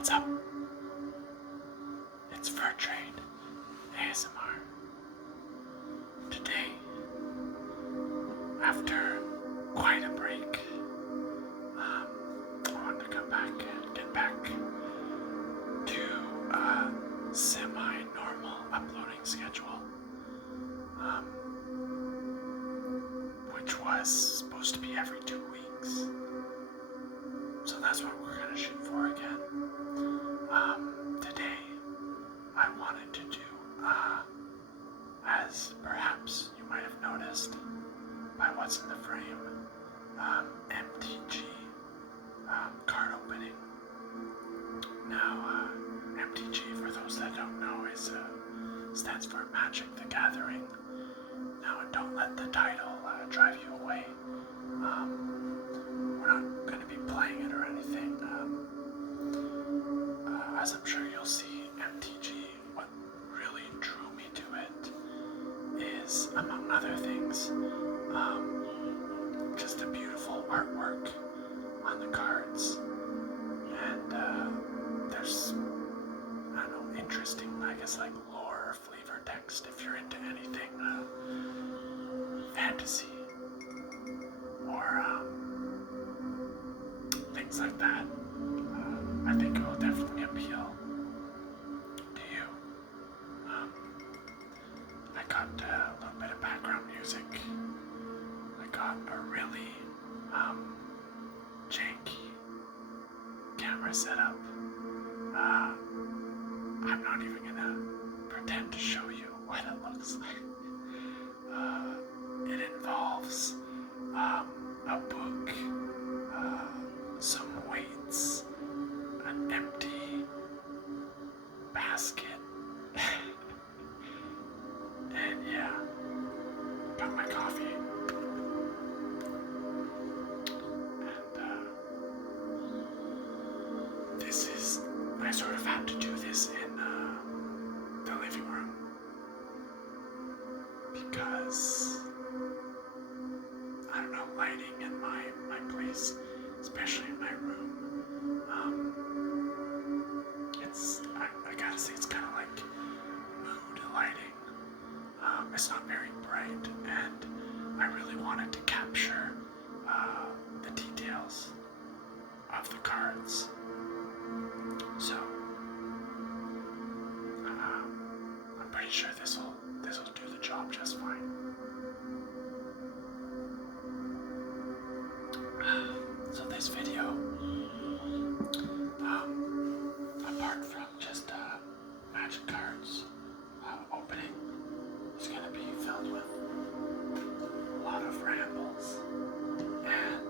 What's up? It's Fur Trade ASMR. Today, after quite a break, I wanted to come back and get back to a semi-normal uploading schedule, which was supposed to be every 2 weeks. So that's what we're gonna shoot for again. Today, I wanted to do, as perhaps you might have noticed by what's in the frame, MTG card opening. Now, MTG, for those that don't know, stands for Magic the Gathering. Now, don't let the title drive you away. We're not going to be playing it or anything. As I'm sure you'll see, MTG, what really drew me to it is, among other things, just a beautiful artwork on the cards. And there's, I don't know, interesting, I guess, like lore or flavor text if you're into anything fantasy or things like that. I think it will definitely appeal to you. I got a little bit of background music. I got a really janky camera setup. I'm not even gonna pretend to show you what it looks like. It involves a book, some weights, an empty basket, and yeah, got my coffee. And I sort of had to do this in the living room because, I don't know, lighting in my place, especially in my room, I gotta say it's kind of like mood lighting. It's not very bright, and I really wanted to capture the details of the cards. So I'm pretty sure this will do the job just fine. So this video, apart from just magic cards opening, is going to be filled with a lot of rambles and,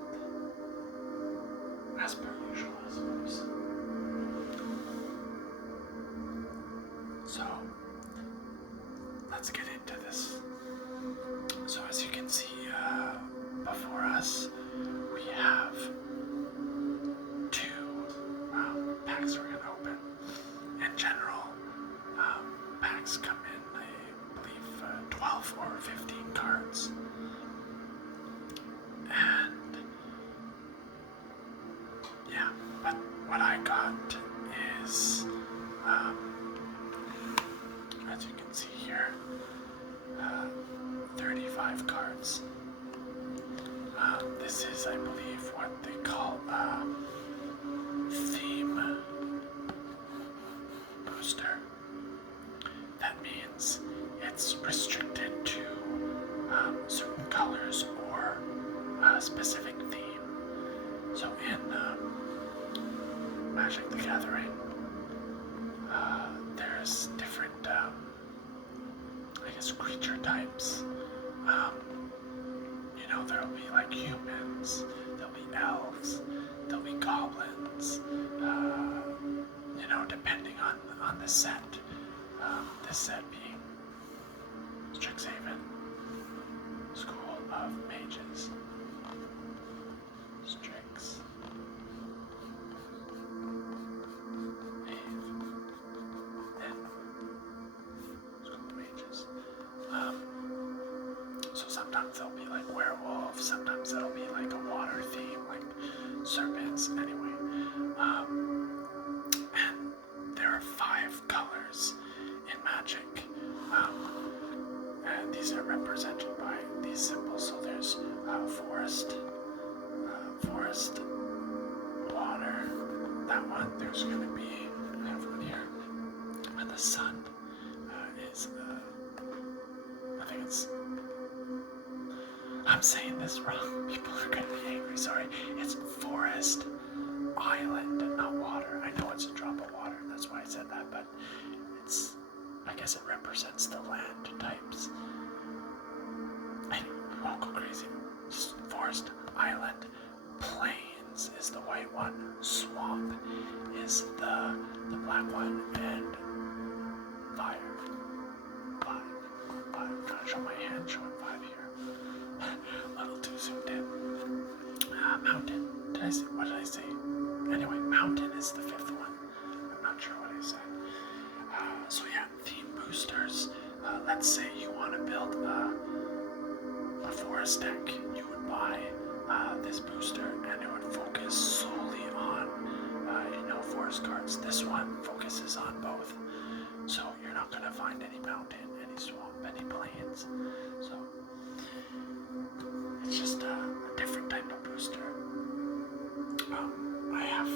as per usual, I suppose. So let's get into this. So as you can see before us, we have two packs we're going to open. In general, packs come in, I believe, 12 or 15 cards. And yeah, but what I got is, as you can see here, 35 cards. This is, I believe, what they call theme booster. That means it's restricted to certain colors or a specific theme. So in Magic the Gathering, there's different, I guess, creature types. There'll be like humans, there'll be elves, there'll be goblins, depending on the set. This set being Strixhaven, School of Mages. Strix. So sometimes they'll be like werewolves, sometimes it'll be like a water theme, like serpents, anyway. And colors in Magic. And these are represented by these symbols. So there's forest, water, that one. There's going to be, I have one here, and the sun is, I think it's, I'm saying this wrong, people are going to be angry, sorry. It's forest, island, not water. I know it's a drop of water, that's why I said that, but it's, I guess it represents the land types. Anyway, we won't go crazy. Just forest, island, plains is the white one, swamp is the black one, and fire. Five. I'm trying to show my hand showing 5 here. A little too zoomed in. Mountain. What did I say? Anyway, mountain is the 5th one. I'm not sure what I said. So yeah, theme boosters. Let's say you want to build a forest deck. You would buy this booster, and it would focus solely on forest cards. This one focuses on both. So you're not going to find any mountain, any swamp, any plains. So it's just a different type of booster. I have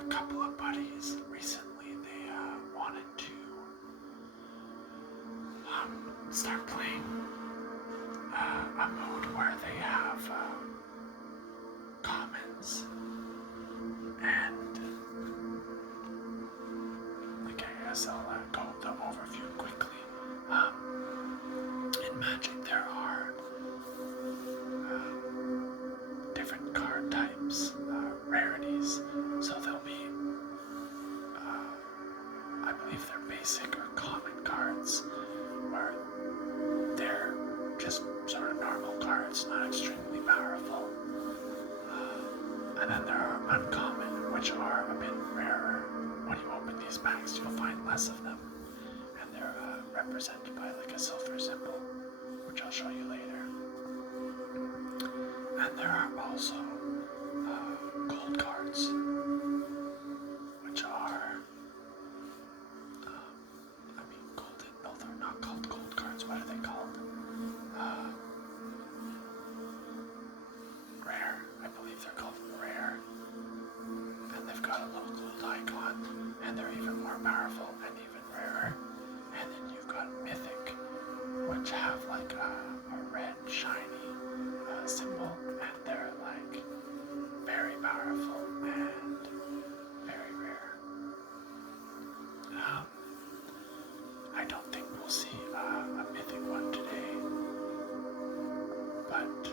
a couple of buddies recently. They wanted to start playing a mode where they have commons and I guess I'll go the overview quickly. In Magic there are different card types, rarities, so there'll be I believe they're basic or common cards where they're just sort of normal cards, not extremely powerful. And then there are uncommon, which are a bit rarer. When you open these packs, you'll find less of them. And they're represented by like a silver symbol, which I'll show you later. And there are also gold cards, which are, golden, no, they're not called gold cards. What are they called? Rare. I believe they're called rare. And they've got a little gold icon, and they're even more powerful and even rarer. And then you've got mythic, which have like a red shiny symbol, and they're like very powerful and very rare. I don't think we'll see a mythic one today, but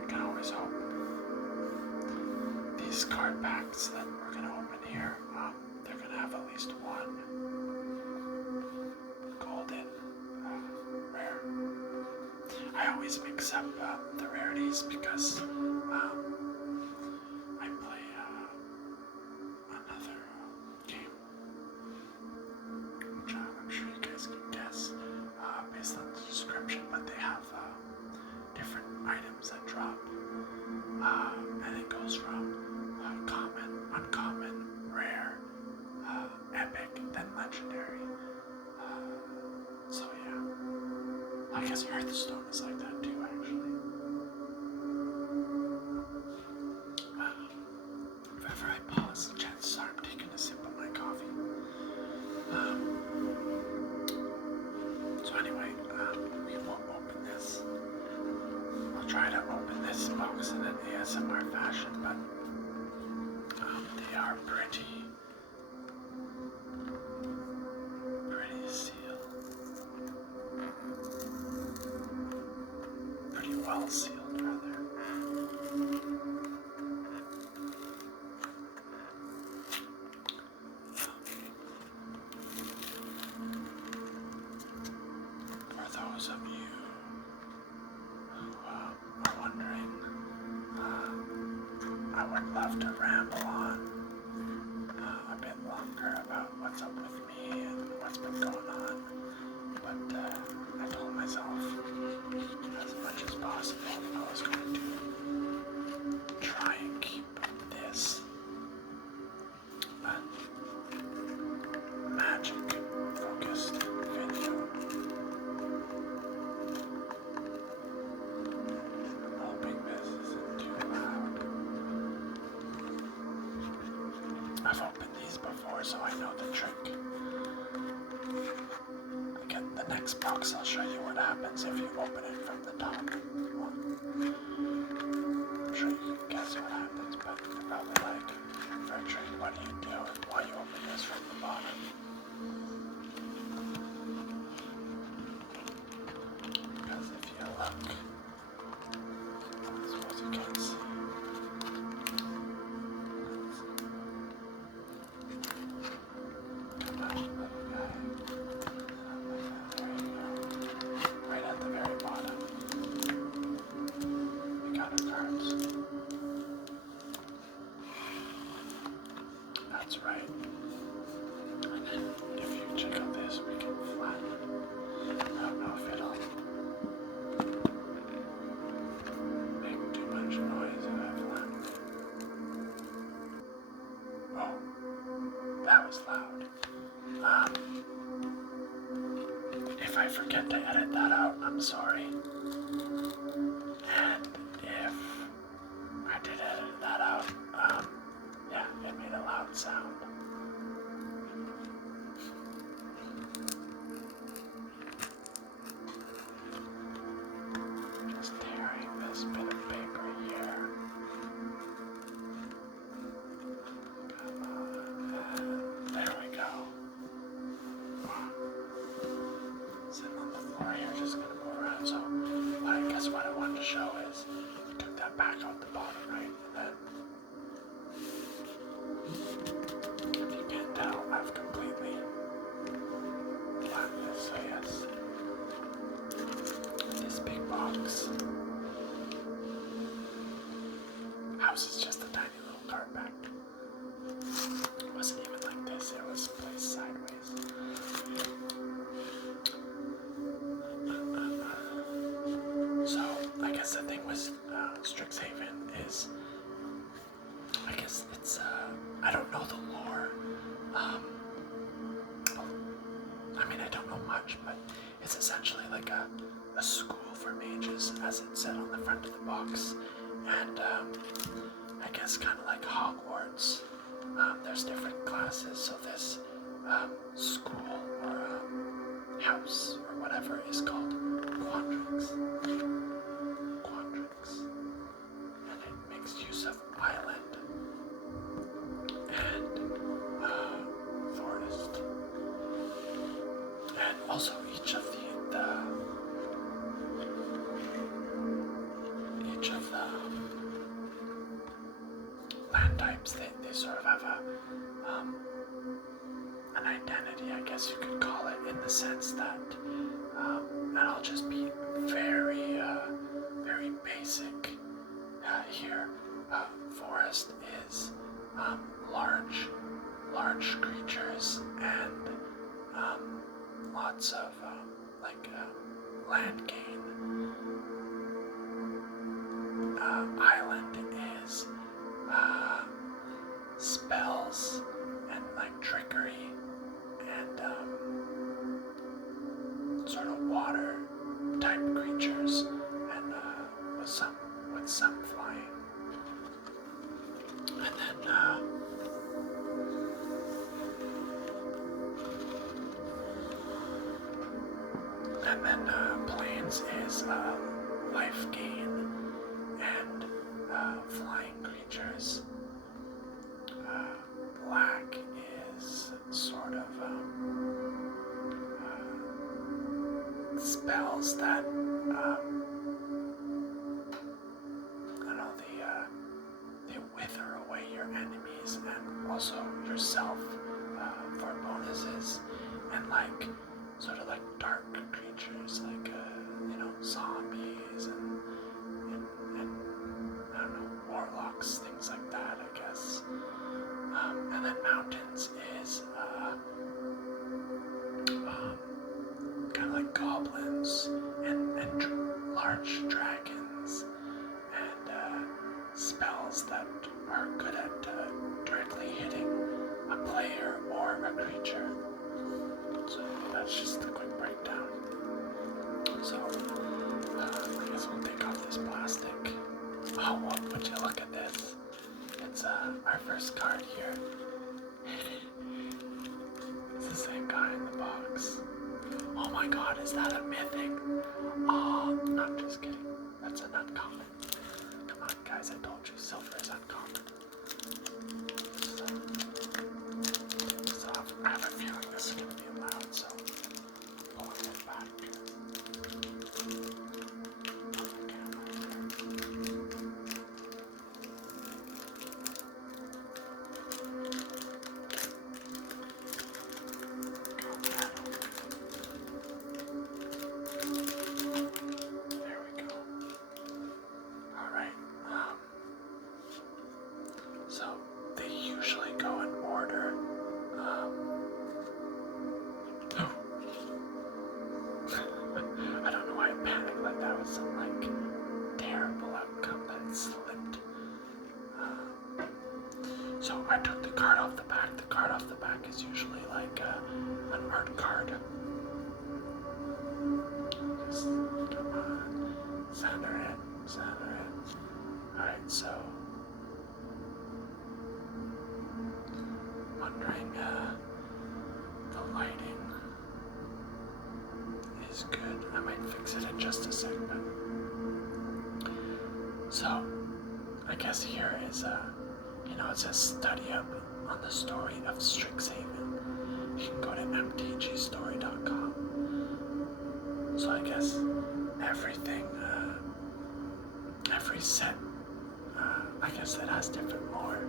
you can always hope. These card packs that we're going to open here, they're going to have at least one golden rare. I always mix up the rarities because I play another game, which I'm sure you guys can guess based on the description, but they have different items that drop, and it goes from common, uncommon, rare, epic, then legendary. So yeah, I guess Hearthstone is like that too, actually. If ever I pause, chances are I'm taking a sip of my coffee. So anyway, we will open this. I'll try to open this box in an ASMR fashion, but they are pretty sealed. Pretty well sealed, rather. For those of you who are wondering, I would love to ramble on a bit longer about what's up with me and what's been going on, but I told myself as much as possible I was going to try and keep this I've opened these before, so I know the trick. Again, the next box I'll show you what happens if you open it from the top. Well, I'm sure you can guess what happens, but you're probably like, Bertrand, what do you do and why you open this from the bottom? Because if you look, I suppose you can't see. Come on, little guy. There you go. Right at the very bottom. We got our cards. That's right. And then if you check out this, we can flatten it. I don't know if it'll make too much noise if I flatten it. Oh, that was loud. If I forget to edit that out, I'm sorry. And if I did edit that out, yeah, it made a loud sound. Just tearing this bit of paper here. Come on, there we go. Sitting on the floor here, just gonna move around. So, I guess what I wanted to show is, we took that back out the bottom, right? And then, if you can't tell, I've completely flattened this, so yes. This big box. House is just a tiny little card back. It wasn't even like this, it was placed sideways. So, I guess the thing with Strixhaven is, I guess it's, I don't know the lore. I mean, I don't know much, but it's essentially like a school for mages, as it said on the front of the box. And I guess kind of like Hogwarts, there's different classes, so this school or house or whatever is called Quandrix. Quandrix. And it makes use of island and forest. And also each of the land types, they sort of have an identity, I guess you could call it, in the sense that, and I'll just be very, very basic here. Forest is large creatures and lots of land gain. Island is spells and like trickery and sort of water type creatures and with some flying. And then plains is life gain and flying creatures. Black is sort of spells that they wither away your enemies and also yourself for bonuses, and like sort of like dark creatures like zombies and I don't know, warlocks, things like that, I guess. And then mountains is kind of like goblins and large dragons and spells that are good at directly hitting a player or a creature. So that's just a quick breakdown. So I guess we'll take off this plastic. Oh, would you look at this? It's our first card here. guy in the box. Oh my god, is that a mythic? Oh, not just kidding. That's an uncommon. Come on, guys, I told you silver is uncommon. So I have a feeling this is going to be loud, so I'm pulling it back. There we go. Alright, so they usually go in order. I don't know why I panicked like that was some like terrible outcome that it slipped. So I took the card off the back. The card off the back is usually like an art card. Just come on, center it. Alright, so wondering the lighting is good. I might fix it in just a second. So I guess here is it says study up on the story of Strixhaven. You can go to mtgstory.com. So I guess everything, every set, I guess that has different lore.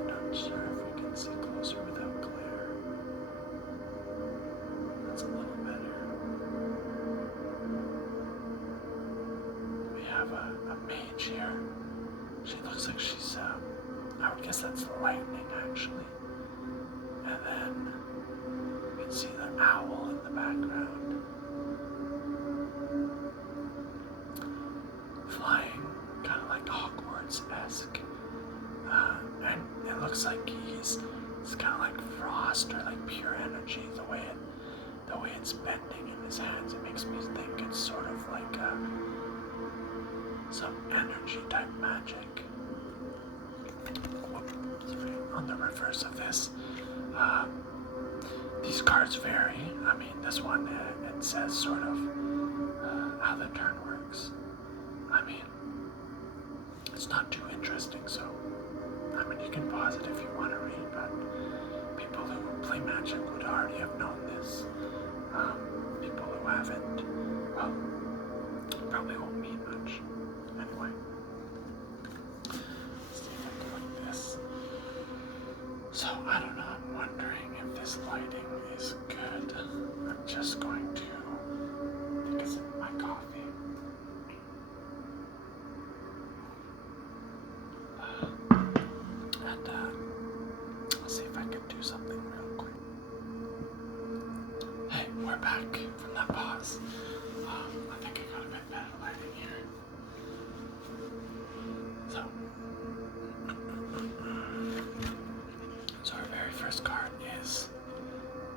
I'm not sure if we can see closer without glare. That's a little better. We have a mage here. She looks like she's, I would guess that's lightning actually. And then you can see the owl in the background. Flying, kind of like Hogwarts-esque. And it looks like it's kind of like frost or like pure energy. The way it's bending in his hands, it makes me think it's sort of like some energy type magic. On the reverse of this, these cards vary. I mean, this one it says sort of how the turn works. I mean, it's not too interesting, so I mean you can pause it if you want to read, but people who play Magic would already have known this. People who haven't, well, probably won't mean much. Anyway, let's see if I can like this. So I don't know, I'm wondering if this lighting is good. I'm just going to take a sip of my coffee. And I'll see if I can do something real quick. Hey, we're back from that pause. I think I got a bit better lighting here. So our very first card is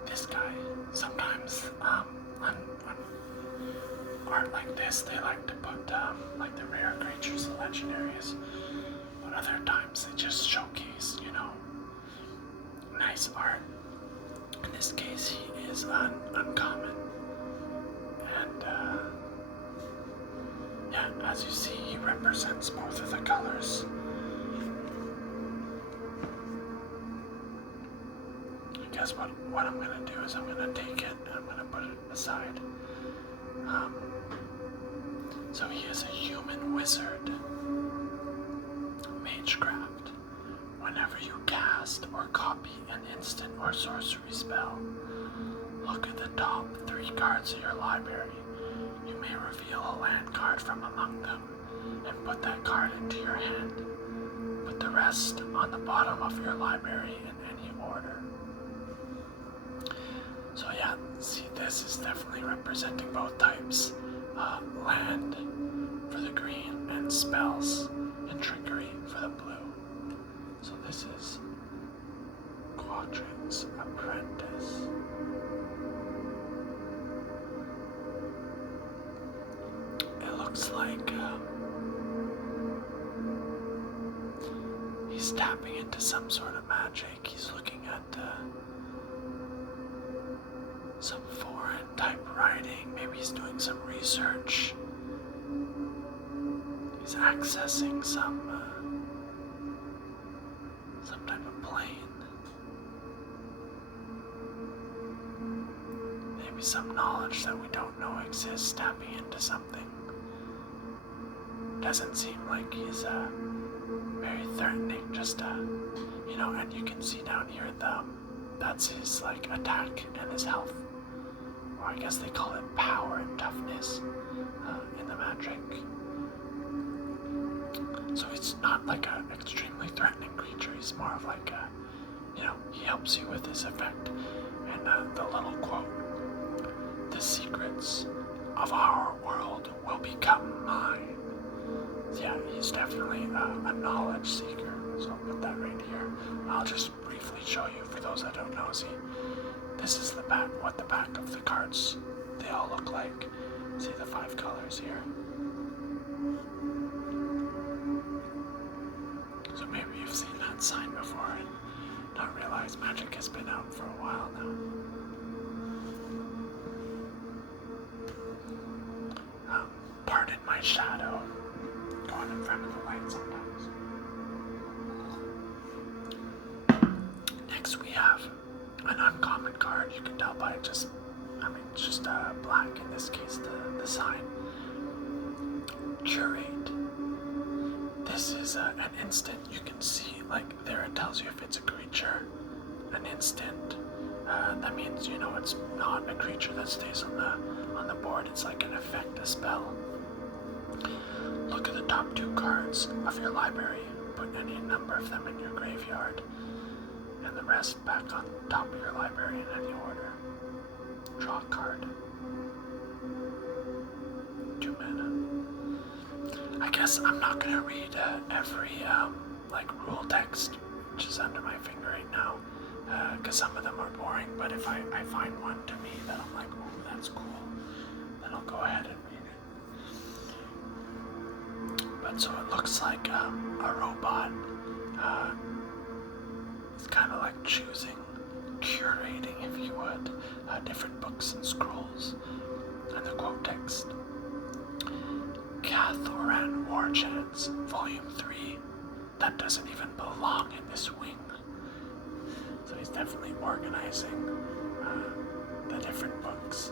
this guy. Sometimes on art like this, they like to put like the rare creatures and legendaries. But other times they just showcase, nice art. In this case, he is uncommon. And yeah, as you see, he represents both of the colors. I guess what I'm going to do is I'm going to take it and I'm going to put it aside. So he is a human wizard. Magecraft. Whenever you cast or copy an instant or sorcery spell, look at the top 3 cards of your library. You may reveal a land card from among them and put that card into your hand. Put the rest on the bottom of your library in any order. So yeah, see, this is definitely representing both types. Land for the green and spells and trickery for the blue. So this is Quandrix Apprentice. It looks like he's tapping into some sort of magic. He's looking at some foreign type writing. Maybe he's doing some research. He's accessing some type of plane. Maybe some knowledge that we don't know exists, tapping into something. Doesn't seem like he's very threatening, just you know, and you can see down here that's his like attack and his health. Or I guess they call it power and toughness in the magic. So it's not like an extremely threatening creature. He's more of like a, you know, he helps you with his effect. And the little quote, "The secrets of our world will become mine." Yeah, he's definitely a knowledge seeker. So I'll put that right here. I'll just briefly show you for those that don't know. See, this is the back, what the back of the cards, they all look like. See the 5 colors here. So maybe you've seen that sign before and not realized Magic has been out for a while now. Pardon my shadow going in front of the light sometimes. Next we have an uncommon card. You can tell by just, it's just black in this case, the sign. Curate. This is an instant. You can see, like, there it tells you if it's a creature. An instant. That means, you know, it's not a creature that stays on the board. It's like an effect, a spell. Look at the top 2 cards of your library. Put any number of them in your graveyard. And the rest back on top of your library in any order. Draw a card. 2 mana. I guess I'm not going to read every rule text which is under my finger right now, because some of them are boring, but if I find one to me that I'm like, ooh, that's cool, then I'll go ahead and read it. But so it looks like a robot is kind of like choosing, curating, if you would, different books and scrolls. And the quote text: Cathoran War Chants, Volume 3. That doesn't even belong in this wing. So he's definitely organizing the different books.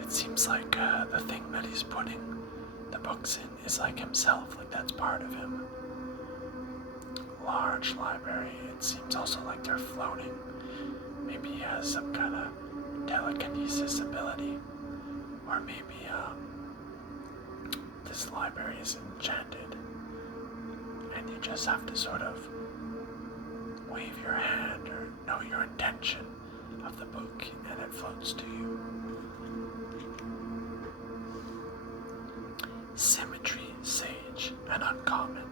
It seems like the thing that he's putting the books in is like himself, like that's part of him. Large library. It seems also like they're floating. Maybe he has some kind of telekinesis ability, or maybe this library is enchanted, and you just have to sort of wave your hand or know your intention of the book, and it floats to you. Symmetry, Sage, and Uncommon.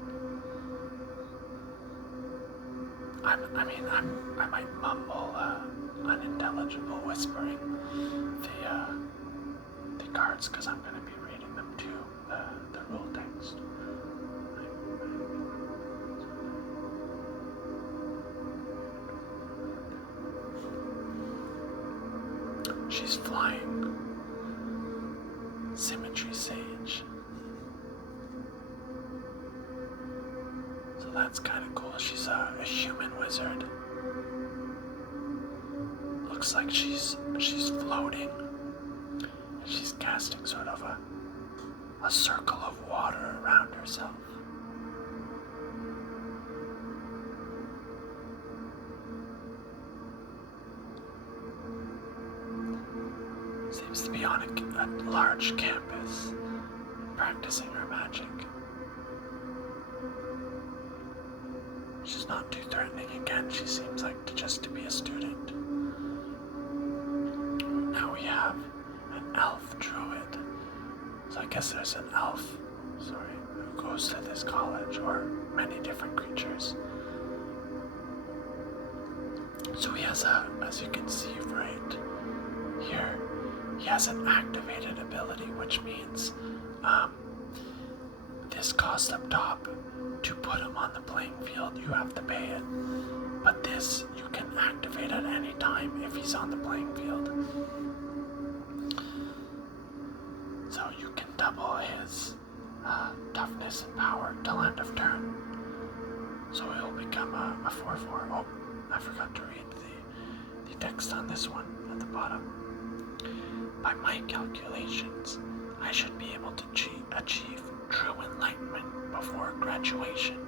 I might mumble unintelligible whispering the cards because I'm going to be reading them too, the rule text. She's flying. Symmetry, Sage. So that's kind of cool. She's a human wizard. Looks like she's floating. She's casting sort of a circle of water around herself. Seems to be on a large campus, practicing her magic. She's not too threatening again. She seems like just to be a student. Now we have an elf druid. So I guess there's an elf, who goes to this college, or many different creatures. So he has as you can see right here, he has an activated ability, which means this cost up top, to put him on the playing field, you have to pay it. But this, you can activate at any time if he's on the playing field. So you can double his toughness and power till end of turn. So he'll become a 4/4. Oh, I forgot to read the text on this one at the bottom. By my calculations, I should be able to achieve true enlightenment before graduation.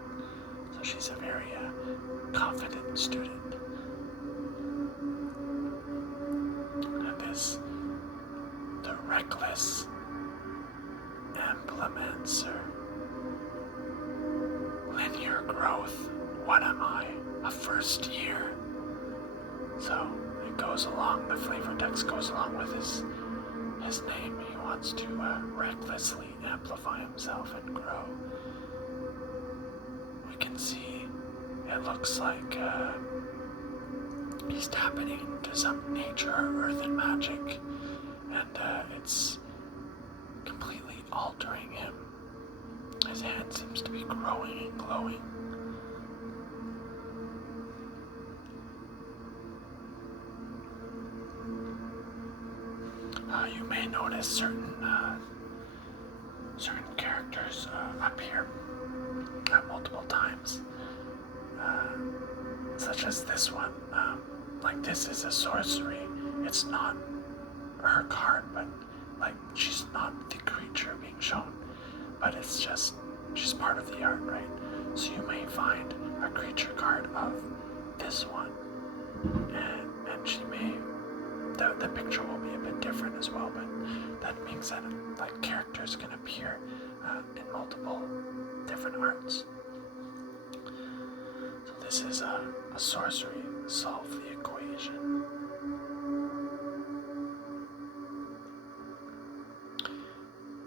So she's a very confident student. And this, the reckless implementer. Linear growth. What am I? A first year. So it goes along, the flavor text goes along with his name. He wants to recklessly amplify himself and grow. We can see it looks like he's tapping into some nature, earth, and magic, and it's completely altering him. His hand seems to be growing and glowing. You may notice certain characters appear multiple times, such as this one. Like this is a sorcery. It's not her card, but like she's not the creature being shown, but it's just she's part of the art, right? So you may find a creature card of this one, and she may. The picture will be a bit different as well, but that means that like characters can appear in multiple different arts. So this is a sorcery. Solve the equation.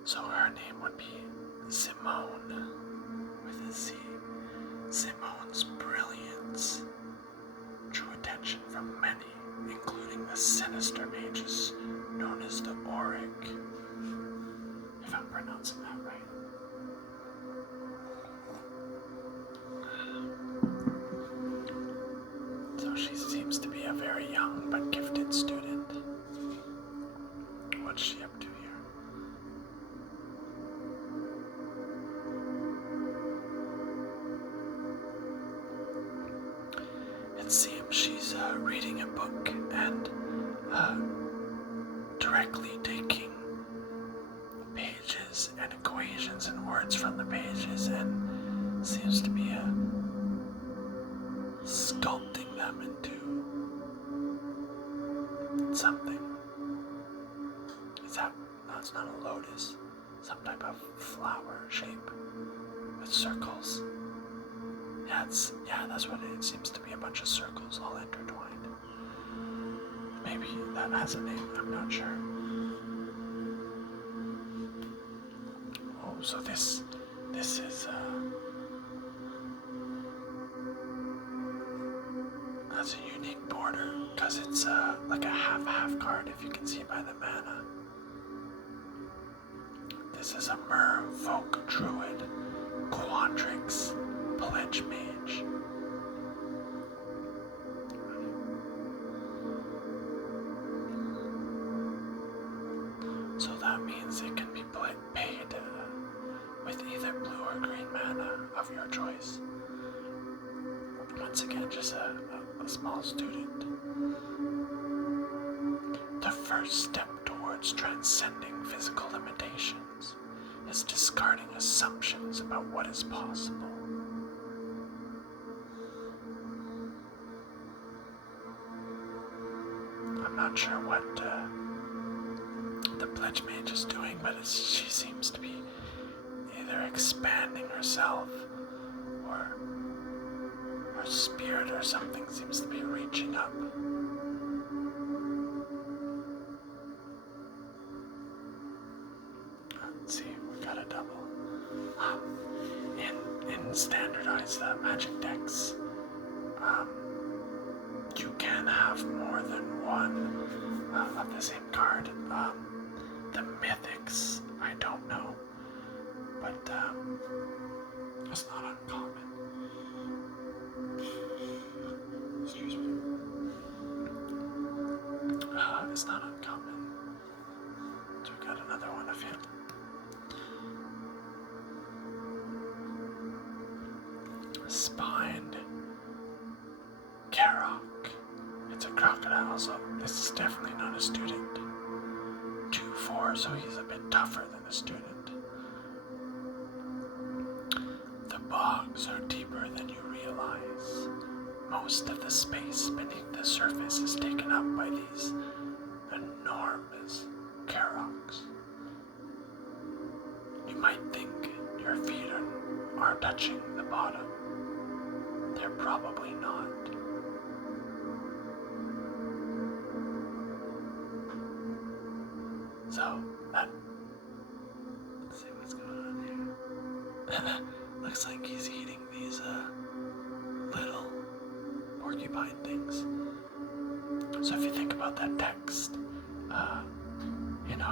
So her name would be Simone with a Z. Simone's brilliance drew attention from many, including the sinister mages known as the Auric, if I'm pronouncing that right. So she seems to be a very young but gifted student. What's she up to here? It seems she's reading a book and directly taking pages and equations and words from the pages and seems to be sculpting them into something. Is that? No, it's not a lotus. Some type of flower shape with circles. Yeah, that's what it seems to be, a bunch of circles all intertwined. Maybe that has a name, I'm not sure. Oh, so this is that's a unique border, because it's like a half card, if you can see by the mana. This is a merfolk druid, Quandrix, pledge mage. So that means it can be paid with either blue or green mana of your choice. Once again, just a small student. The first step towards transcending physical limitations is discarding assumptions about what is possible. I'm not sure what the pledge mage is doing, but she seems to be either expanding herself or her spirit or something seems to be reaching up. Let's see, we got a double. In standardized magic decks, you can have more than one of the same card. The mythics, I don't know, but it's not uncommon. Excuse me. It's not uncommon. So we got another one of him. Spined Karok. It's a crocodile, so this is definitely not a student. 2-4, so he's a bit tougher than a student. The bogs are deeper than you realize. Most of the space beneath the surface is taken up by these enormous Karoks. You might think your feet are touching the bottom. They're probably not. So, let's see what's going on here. Looks like he's eating these little porcupine things. So if you think about that text,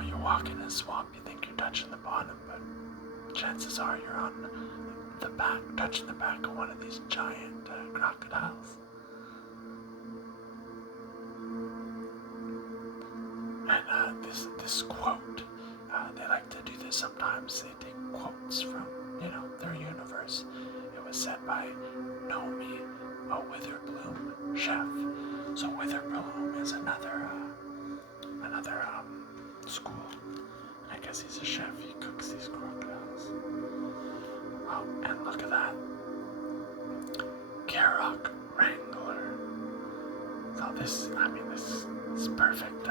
you're walking in a swamp, you think you're touching the bottom, but chances are you're on the back, touching the back of one of these giant crocodiles. And this quote, they like to do this sometimes. They take quotes from, their universe. It was said by Nomi, a Witherbloom chef. So Witherbloom is another school. I guess he's a chef. He cooks these crocodiles. Oh, and look at that. Karok Wrangler. So this is perfect,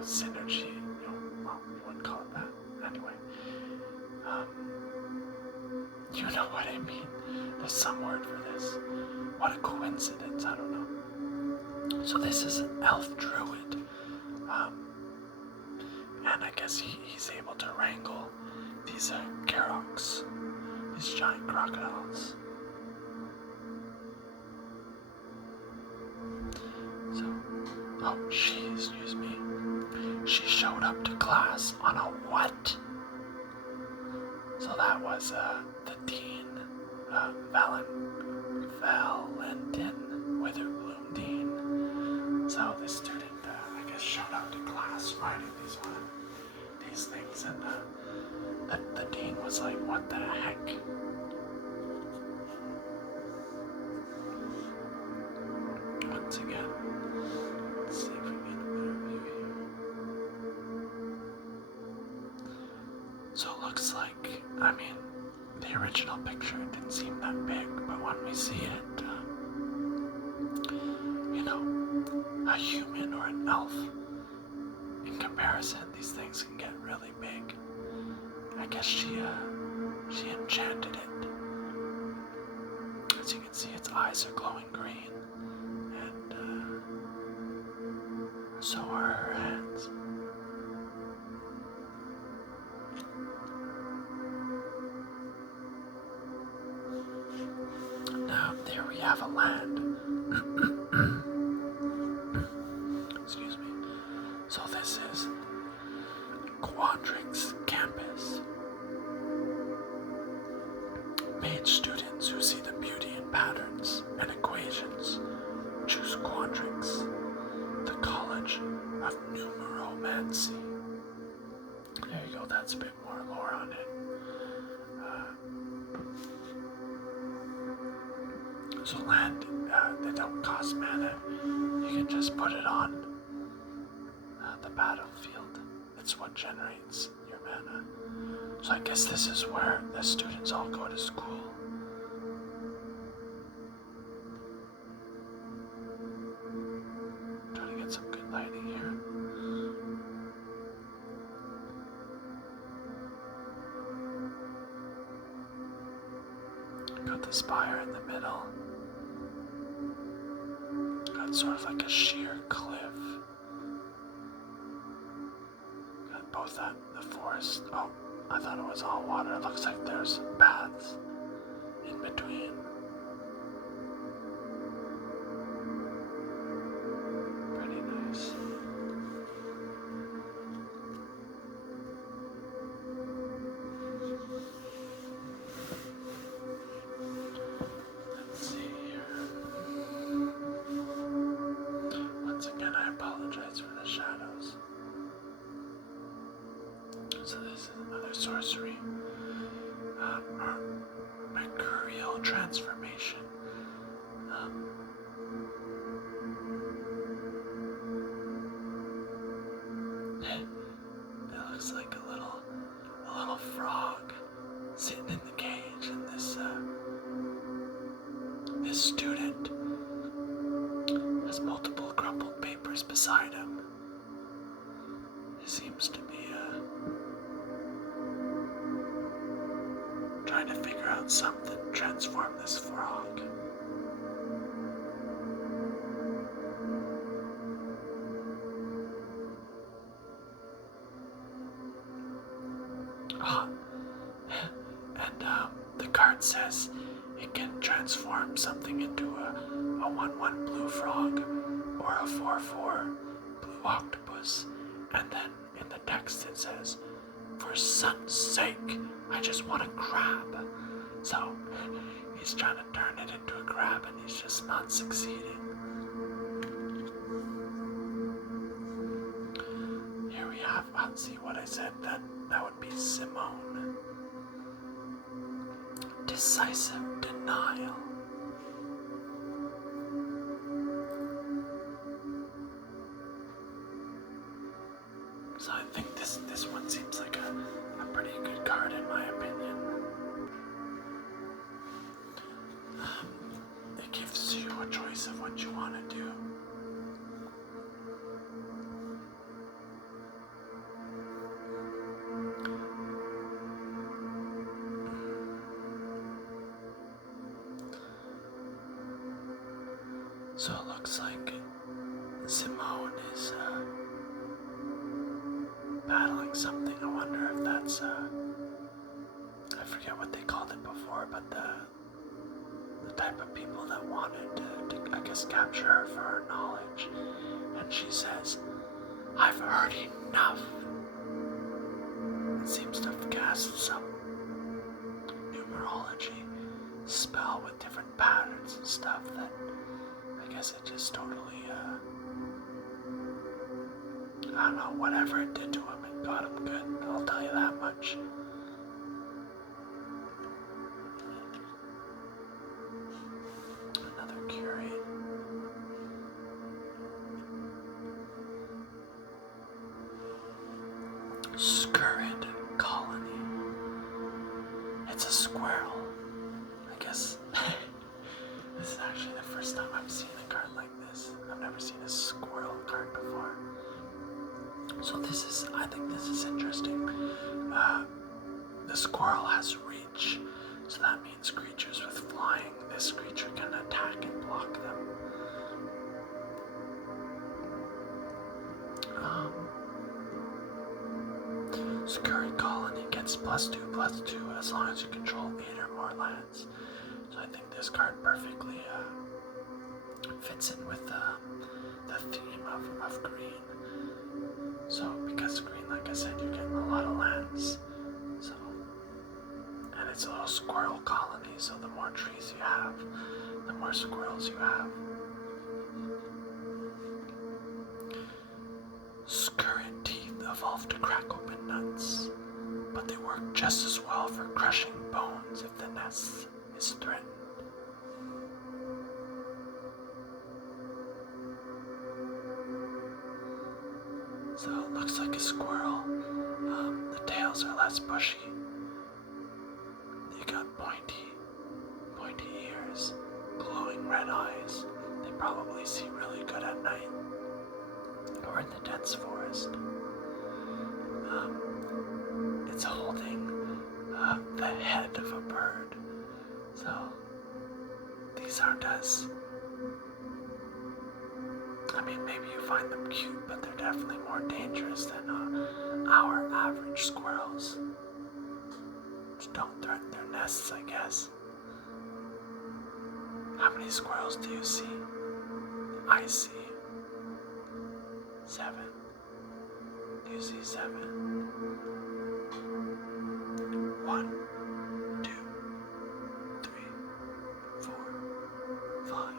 synergy. You wouldn't call it that. Anyway. You know what I mean. There's some word for this. What a coincidence, I don't know. So this is an elf druid. And I guess he's able to wrangle these Karoks, these giant crocodiles. So, excuse me. She showed up to class on a what? So that was the dean, Valentin Witherbloom Dean. So the student, I guess, showed up to class writing these things, and the dean was like, "What the heck?" Once again, let's see if we get a better view here. So it looks like, the original picture didn't seem that big, but when we see it, a human or an elf, in comparison, these things can get really big. I guess she enchanted it. As you can see, its eyes are glowing green, and so are her hands. Now, there we have a land. Excuse me. So this is Quandrix campus. Mage students who see the beauty in patterns and equations choose Quandrix, the College of Numeromancy. There you go, that's a bit more lore on it. So land, they don't cost mana. You can just put it on the battlefield. It's what generates your mana. So I guess this is where the students all go to school. Trying to get some good lighting here. Got the spire in the middle. Got sort of like a sheer cliff. Got both that, the forest. Oh, I thought it was all water. It looks like there's paths in between. Pretty nice. So this is another sorcery. Mercurial transformation. It looks like a little frog sitting in the cage, and this student has multiple crumpled papers beside him. He seems to be trying to figure out something to transform this frog. And the card says it can transform something into a 1/1 blue frog or a 4/4 blue octopus. And then in the text it says, "For sun's sake, I just want a crab." So he's trying to turn it into a crab and he's just not succeeding. Here we have, let's see what I said, that would be Simone. Decisive denial. So I think this one seems like a pretty good card in my opinion. It gives you a choice of what you want to do. So it looks like Simone is battling something. I wonder if that's I forget what they called it before, but the type of people that wanted to I guess capture her for her knowledge. And she says, "I've heard enough." It seems to have cast some numerology spell with different patterns and stuff that I guess it just totally I don't know, whatever it did to him, it got him good, I'll tell you that much. Another curate. Scurrid colony. It's a squirrel. I guess this is actually the first time I've seen a card like this. I've never seen a squirrel card before. So I think this is interesting. The squirrel has reach, so that means creatures with flying, this creature can attack and block them. Scurrid colony gets +2/+2 as long as you control 8 or more lands. So I think this card perfectly fits in with the theme of green. So because green, like I said, you're getting a lot of lands. So, and it's a little squirrel colony, so the more trees you have, the more squirrels you have. Scurrid teeth evolve to crack open nuts, but they work just as well for crushing bones if the nest is threatened. So it looks like a squirrel. The tails are less bushy. You got pointy ears, glowing red eyes. They probably see really good at night or in the dense forest. It's holding the head of a bird. So these aren't as, I mean, maybe you find them cute, but they're definitely more dangerous than our average squirrels. Just don't threaten their nests, I guess. How many squirrels do you see? I see 7. Do you see 7? 1, 2, 3, 4, 5,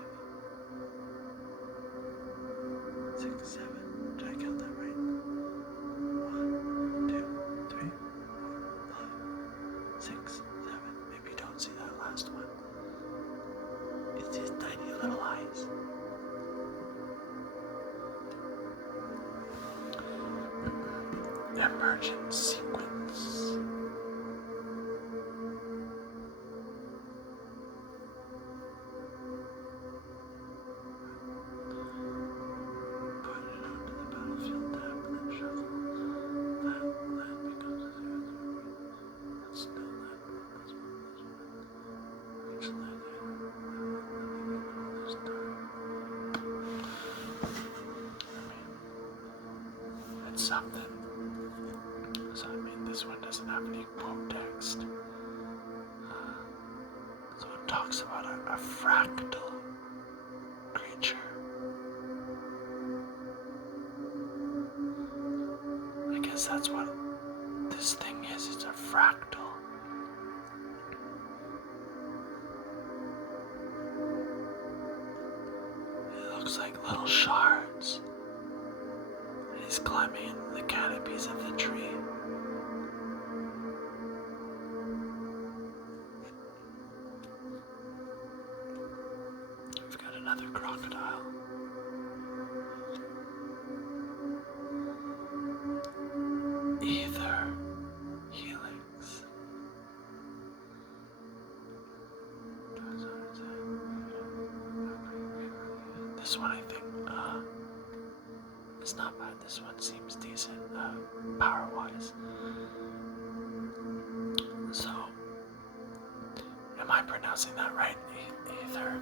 6, 7. Did I count that right? 1, 2, 3, emergent sequence. Put it onto the battlefield tab and then shuffle. That land becomes a 0/0. That's still land. This one. Each land this time. It's something. So this one doesn't have any quote text. So it talks about a fractal creature. I guess that's what this thing is. It's a fractal. It looks like little shards. And he's climbing the canopies of the tree. We've got another crocodile. Ether helix. This one I think is not bad. This one seems decent power-wise. So, am I pronouncing that right? Ether?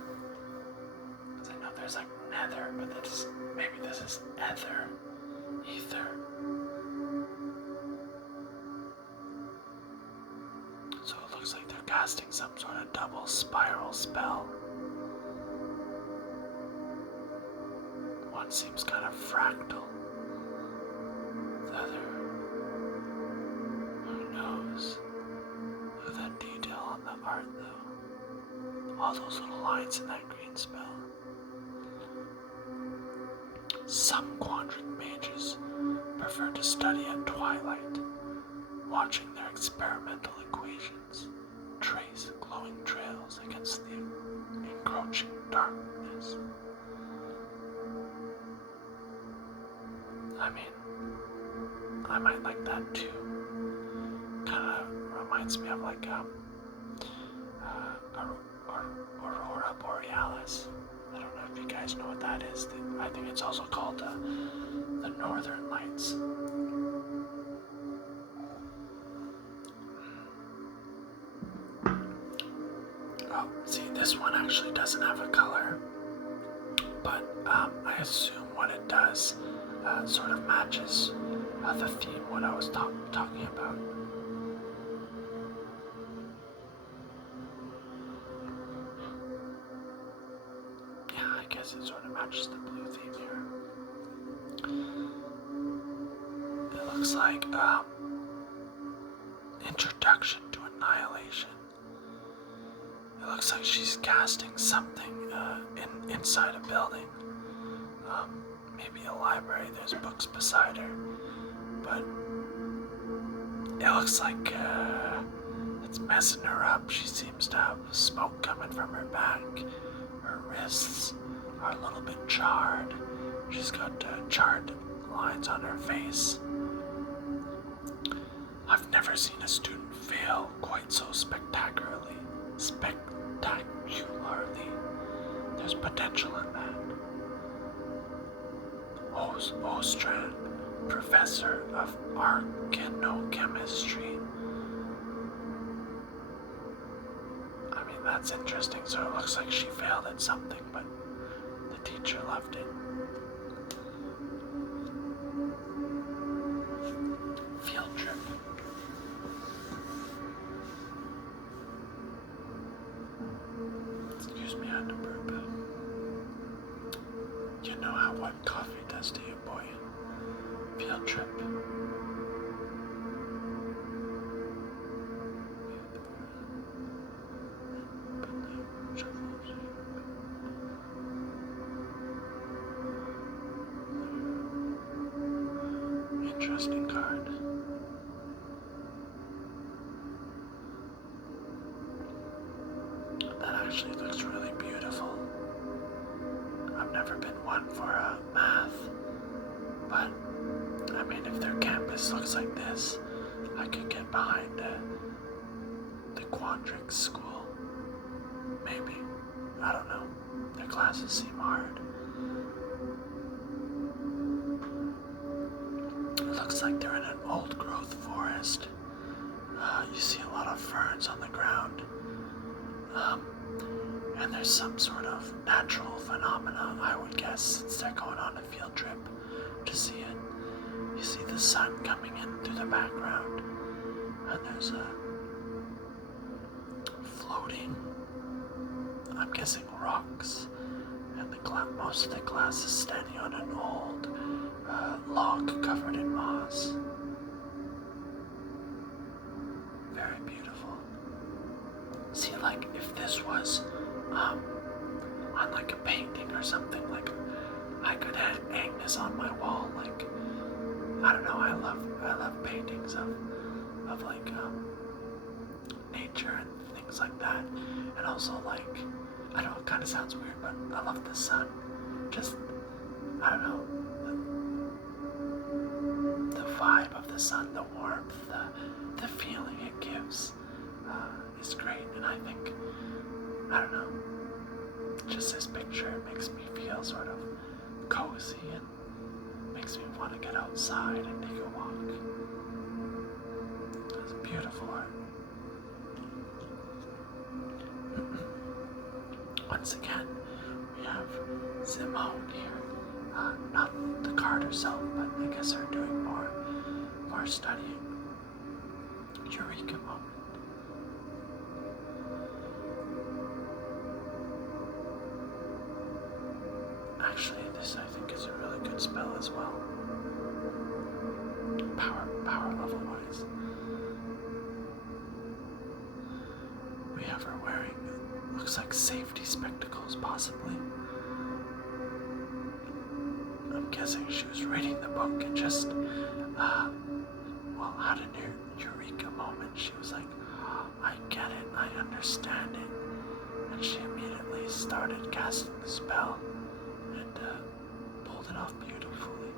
Because I know there's like nether, but maybe this is ether. Ether. So it looks like they're casting some sort of double spiral spell. One seems kind of fractal. The other, who knows? Look at that detail on the art though. All those little lines in that green spell. Some Quandrix mages prefer to study at twilight, watching their experimental equations trace glowing trails against the encroaching darkness. I might like that too. Kind of reminds me of like Aurora Borealis. I don't know if you guys know what that is. I think it's also called the Northern Lights. Oh, see, this one actually doesn't have a color, but I assume what it does sort of matches the theme, what I was talking about. Yeah, I guess it sort of matches the blue theme here. It looks like Introduction to Annihilation. It looks like she's casting something inside a building. Maybe a library, there's books beside her. But it looks like it's messing her up. She seems to have smoke coming from her back. Her wrists are a little bit charred. She's got charred lines on her face. I've never seen a student fail quite so spectacularly. There's potential in that. Ostran, professor of organochemistry. That's interesting. So it looks like she failed at something, but the teacher loved it. Field trip. Excuse me, I had to burp. You know how what coffee does to you, boy. Field trip. Interesting card. That actually looks really beautiful. I've never been one for math, but if there can't be this looks like this. I could get behind the Quandrix school. Maybe. I don't know. Their classes seem hard. It looks like they're in an old growth forest. You see a lot of ferns on the ground. And there's some sort of natural phenomena, I would guess, since they're going on a field trip to see it. You see the sun coming in through the background, and there's a floating, I'm guessing, rocks, and most of the class is standing on an old log covered in moss. Very beautiful. See, like, if this was on like a painting or something, like, I could hang this on my wall. Like, I don't know, I love paintings of like nature and things like that. And also, like, I know it kind of sounds weird, but I love the sun. Just, I don't know, the vibe of the sun, the warmth, the feeling it gives is great. And I think, I don't know, just this picture, it makes me feel sort of cozy and makes me want to get outside and take a walk. It's beautiful art. Once again, we have Simone here. Not the card herself, but I guess her doing more studying. Eureka moment. Actually, this I think is a really good spell as well. Power level wise. We have her wearing, looks like safety spectacles, possibly. I'm guessing she was reading the book and just, had a eureka moment. She was like, I get it, I understand it. And she immediately started casting the spell and pulled it off beautifully.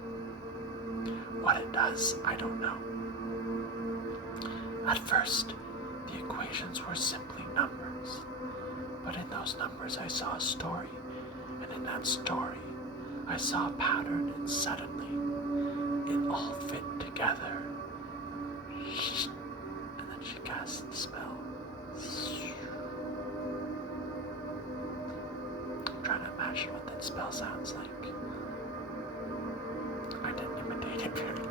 What it does, I don't know. At first, the equations were simply numbers, but in those numbers I saw a story, and in that story I saw a pattern, and suddenly it all fit together. And then she cast the spell. I'm trying to imagine what that spell sounds like. I didn't imitate it very good.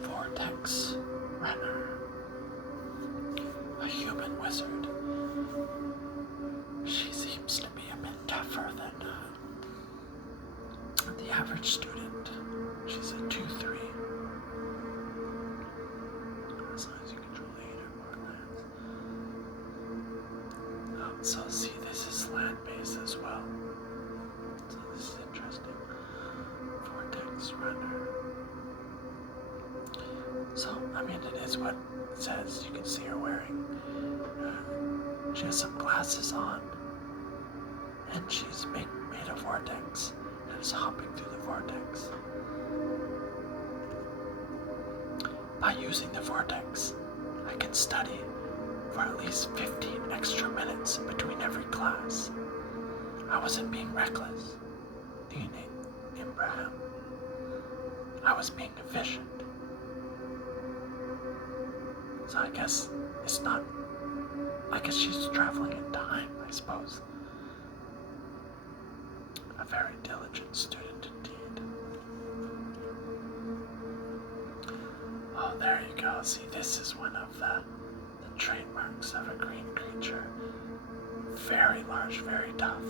Vortex Runner. A human wizard. She seems to be a bit tougher than the average student. She's a 2-3. As long as you control 8 or more lands. So see, this is land-based as well. So this is interesting. Vortex Runner. So, I mean, it is what it says. You can see her wearing. She has some glasses on. And she's made a vortex. And is hopping through the vortex. By using the vortex, I can study for at least 15 extra minutes between every class. I wasn't being reckless. Do you name Abraham? I was being efficient. So I guess it's not, I guess she's traveling in time, I suppose. A very diligent student indeed. Oh, there you go. See, this is one of the trademarks of a green creature. Very large, very tough.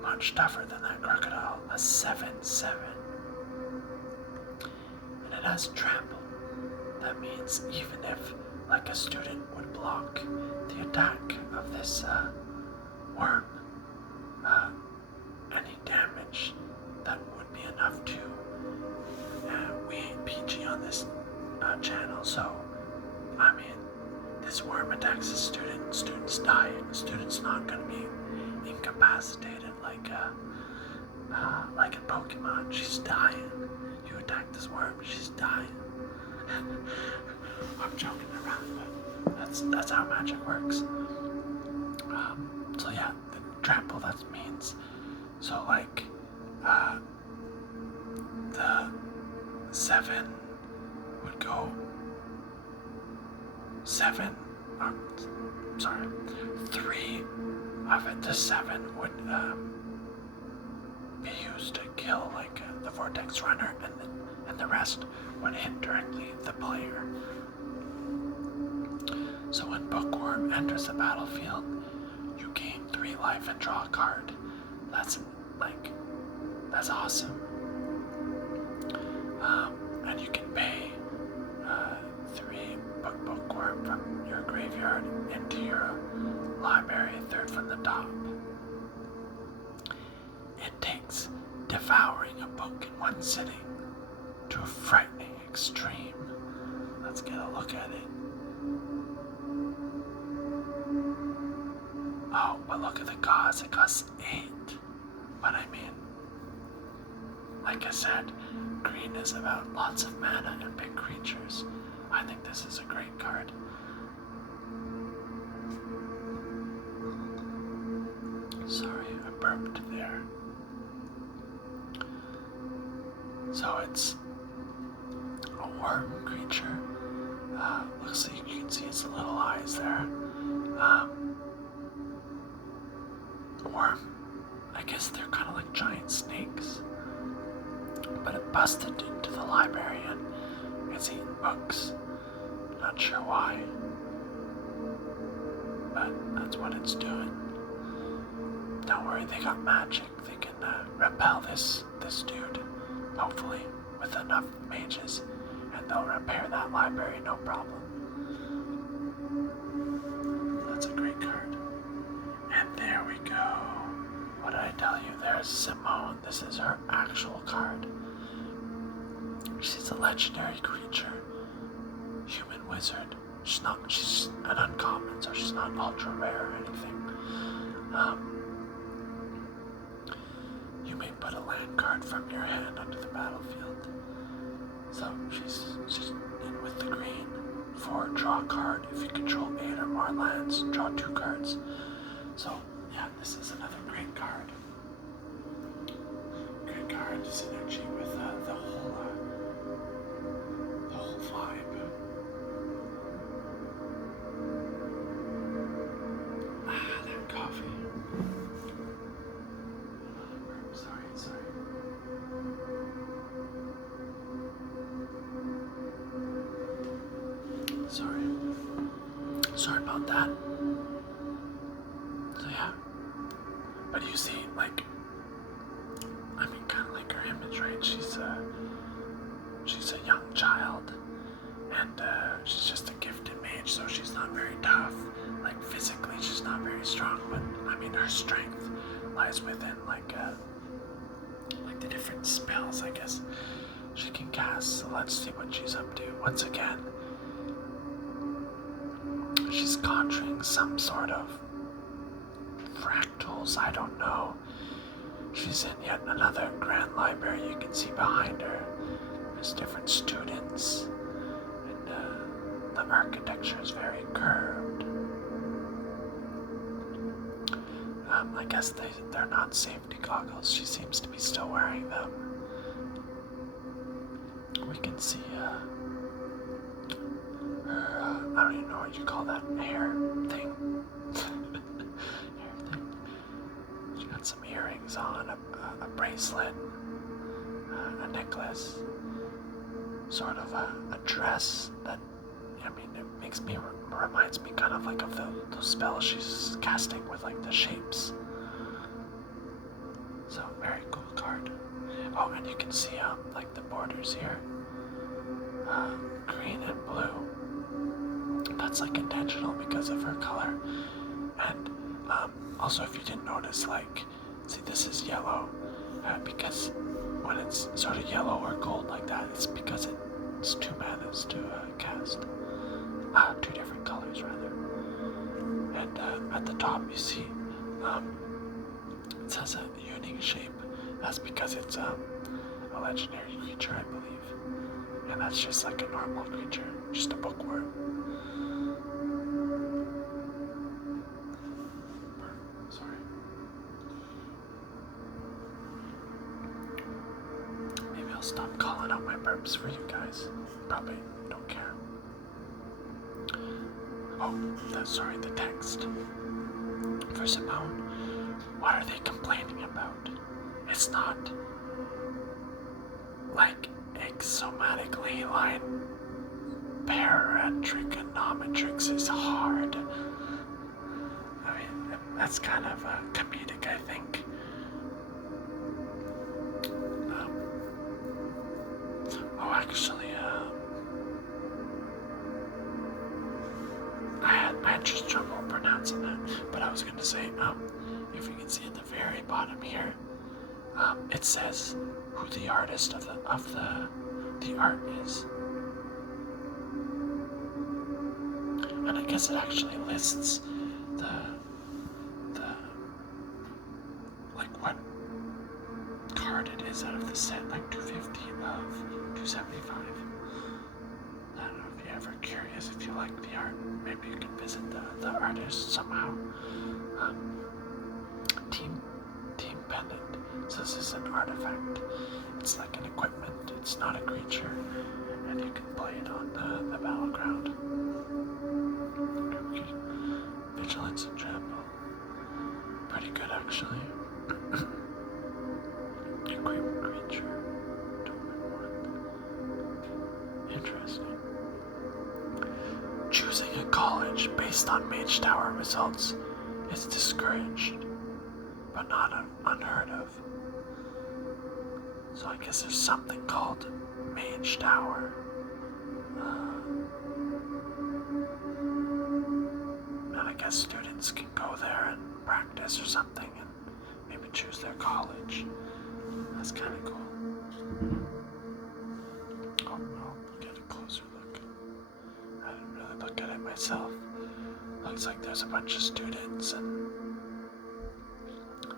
Much tougher than that crocodile. A 7/7. And it has trample. That means even if, like, a student would block the attack of this worm, any damage, that would be enough to, we ain't PG on this channel, so, I mean, this worm attacks a student, students die, and the student's not going to be incapacitated like in Pokemon. She's dying. You attack this worm, she's dying. I'm joking around, but that's how magic works. So yeah, the trample, that means, so like, the 7 would go 7, sorry, 3 of it to 7 would be used to kill like the vortex runner, and the rest would hit directly the player. So when Bookworm enters the battlefield, you gain 3 life and draw a card. That's awesome. And you can pay 3 Bookworm from your graveyard into your library, 3rd from the top. It takes devouring a book in one sitting to a frightening extreme. Let's get a look at it. Oh, but look at the cost. It costs 8. But I mean, like I said, green is about lots of mana and big creatures. I think this is a great card. Sorry, I burped there. So it's a worm creature. Looks like you can see its little eyes there. Worm, I guess they're kind of like giant snakes. But it busted into the library and it's eating books. Not sure why, but that's what it's doing. Don't worry, they got magic. They can repel this dude, hopefully, with enough mages, and they'll repair that library, no problem. That's a great card. And there we go. What did I tell you? There's Simone. This is her actual card. She's a legendary creature. Human wizard. She's an uncommon, so she's not ultra rare or anything. You may put a land card from your hand onto the battlefield. So she's in with the green. 4, draw a card. If you control 8 or more lands, draw 2 cards. So yeah, this is another great card. Great card synergy with the whole vibe. That coffee. Sorry. Sorry about that. So yeah. But you see, like, I mean, kind of like her image, right? She's a young child, and she's just a gifted mage, so she's not very tough. Like, physically, she's not very strong, but I mean, her strength lies within like the different spells, I guess, she can cast. So let's see what she's up to. Once again, she's conjuring some sort of fractals, I don't know. She's in yet another grand library. You can see behind her there's different students, and the architecture is very curved. I guess they're not safety goggles. She seems to be still wearing them. We can see her, I don't even know what you call that, hair thing. She got some earrings on, a bracelet, a necklace, sort of a dress that, I mean, it reminds me kind of like of those spells she's casting with like the shapes. So, very cool card. Oh, and you can see like the borders here, green and blue. That's like intentional because of her color. And also, if you didn't notice, like, see, this is yellow, because when it's sort of yellow or gold like that, it's because it's 2 manas to cast. 2 different colors rather. And at the top you see It says a unique shape. That's because it's a legendary creature, I believe. And that's just like a normal creature, just a bookworm. Sorry. Maybe I'll stop calling out my burps for you guys. Probably don't care. Oh, sorry, the text. For Simone, what are they complaining about? It's not like axiomatically line paratrigonometrics is hard. I mean, that's kind of comedic, I think. Actually, I had just trouble pronouncing that, but I was gonna say, if you can see at the very bottom here, it says who the artist of the art is, and I guess it actually lists the like what card it is out of the set, like 250 of 275. I don't know if you're ever curious if you like the art. Maybe you can visit the artist somehow. Team pendant. So this is an artifact. It's like an equipment. It's not a creature, and you can play it on the battleground. Vigilance and trample. Pretty good actually. Equipment creature. Interesting. Choosing a college based on Mage Tower results is discouraged, but not unheard of. So I guess there's something called Mage Tower. And I guess students can go there and practice or something and maybe choose their college. That's kind of cool. Oh, well, get a closer look. I didn't really look at it myself. Looks like there's a bunch of students, and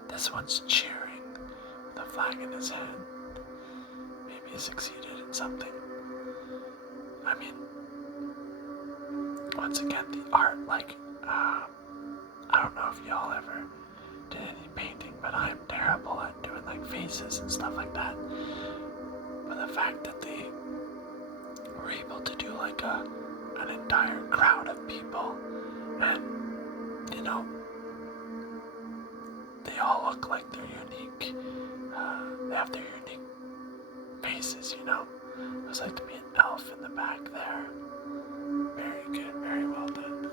this one's cheering with a flag in his hand. Maybe he succeeded in something. I mean, once again, the art, like, I don't know if y'all ever did any painting, but I'm terrible at doing like faces and stuff like that. But the fact that they were able to do like an entire crowd of people, and you know, they all look like they're unique. They have their unique faces, you know. It was like to be an elf in the back there. Very good, very well done.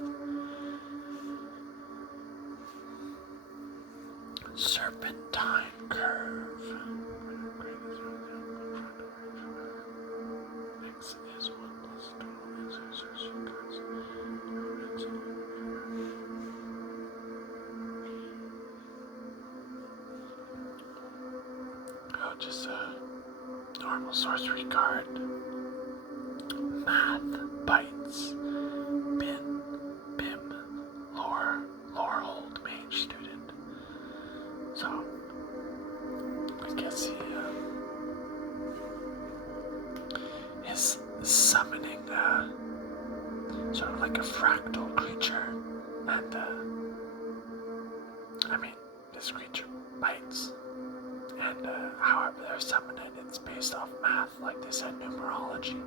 Serpentine curve. X is 1 plus total oh, just a normal sorcery card. Math bites. Bim, Lorehold mage student. So, I guess he is summoning sort of like a fractal creature, and I mean, this creature bites, and however they're summoned, it's based off math, like they said, numerology.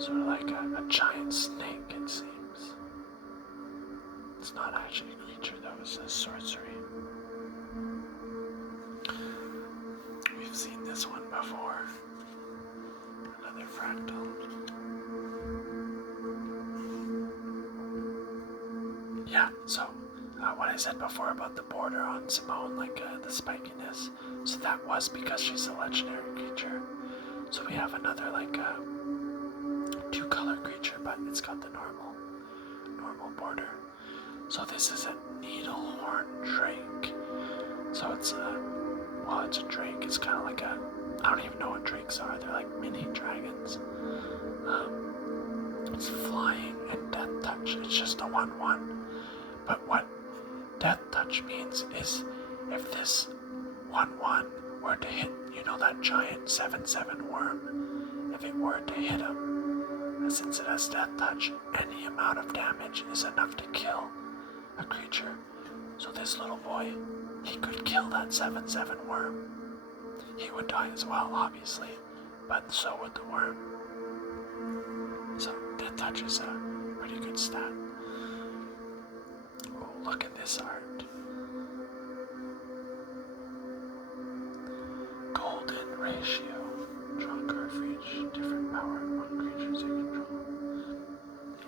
Sort of like a giant snake, it seems. It's not actually a creature, though, it's a sorcery. We've seen this one before. Another fractal. Yeah, so what I said before about the border on Simone, like the spikiness, so that was because she's a legendary creature. So we have another like two-color creature, but it's got the normal border. So this is a needlehorn drake. So it's it's a drake. It's kind of like I don't even know what drakes are. They're like mini dragons. It's flying and death touch. It's just a 1/1. touch means is if this 1/1 were to hit, that giant 7/7 worm, if it were to hit him, since it has death touch, any amount of damage is enough to kill a creature. So this little boy, he could kill that 7/7 worm. He would die as well, obviously, but so would the worm. So death touch is a pretty good stat. Oh, look at this art. Golden ratio. Draw a card for each different power among creatures you control.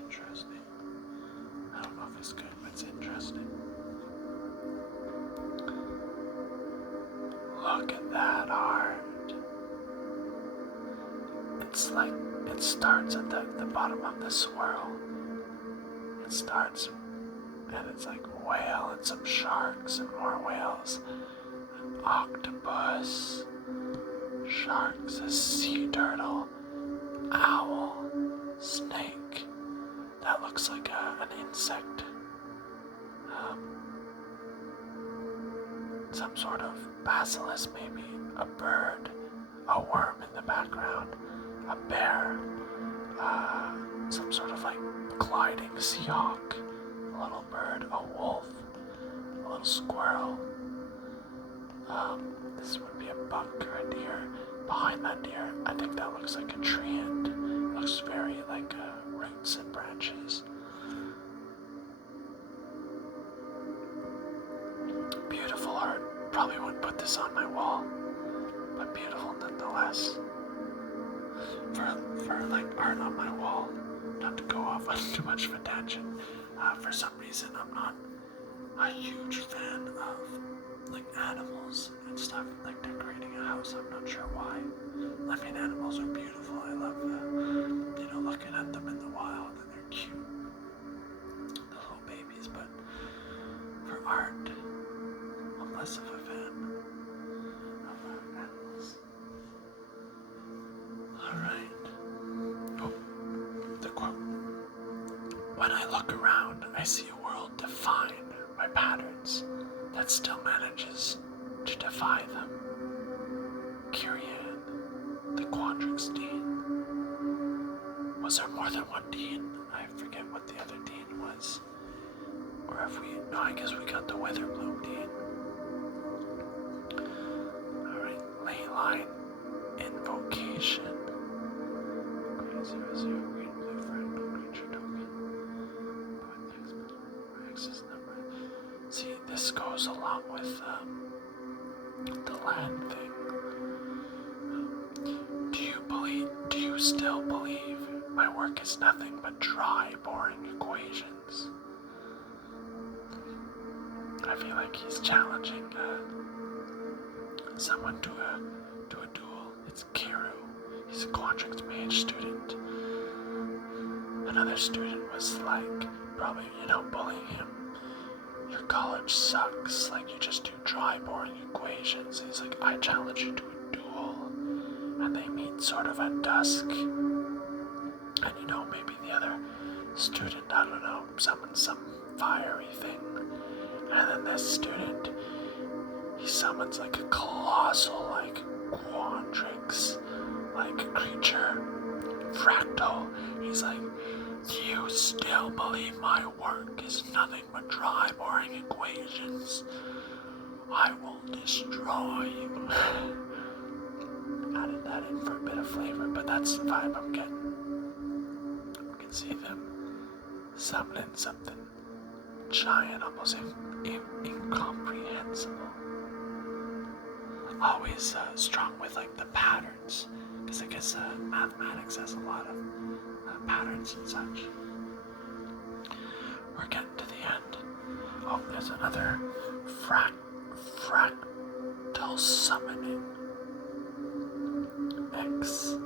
Interesting. I don't know if it's good, but it's interesting. Look at that art. It's like, it starts at the bottom of the swirl. It starts, and it's like a whale and some sharks and more whales. An octopus, sharks, a sea turtle, owl, snake. That looks like an insect. Some sort of basilisk, maybe. A bird, a worm in the background, a bear, some sort of like gliding sea hawk, a little bird, a wolf, a little squirrel. This would be a buck or a deer. Behind that deer, I think that looks like a tree, and it looks very like roots and branches. Beautiful art. Probably wouldn't put this on my wall, but beautiful nonetheless. For like art on my wall, not to go off on too much of a tangent, for some reason I'm not a huge fan of like animals and stuff, like decorating a house. I'm not sure why. I mean, animals are beautiful. I love looking at them in the wild, and they're cute, the little babies. But for art, I'm less of a fan of animals. Alright. Oh, the quote. When I look around, I see a world defined by patterns that still manages to defy them. Kyrian, the Quandrix Dean. Was there more than one Dean? I forget what the other Dean was. Or if I guess we got the Witherbloom Dean. Alright, Leyline, Invocation. Green 0/0, green blue fractal creature token. Put X or X's number. See, this goes along with the land thing. Do you still believe my work is nothing but dry, boring equations? I feel like he's challenging someone to a duel. It's Kiru. He's a Quandrix mage student. Another student was like, probably, bullying him. Your college sucks, like you just do dry, boring equations. He's like, I challenge you to a duel. And they meet sort of at dusk. And maybe the other student, I don't know, summons some fiery thing. And then this student, he summons like a colossal, like Quandrix, like creature, fractal. He's like, you still believe my work is nothing but dry, boring equations? I will destroy you. Added that in for a bit of flavor, but that's the vibe I'm getting. You can see them summoning something giant, almost incomprehensible. Always strong with like the patterns, because I guess mathematics has a lot of patterns and such. We're getting to the end. Oh, there's another fractal summoning. X.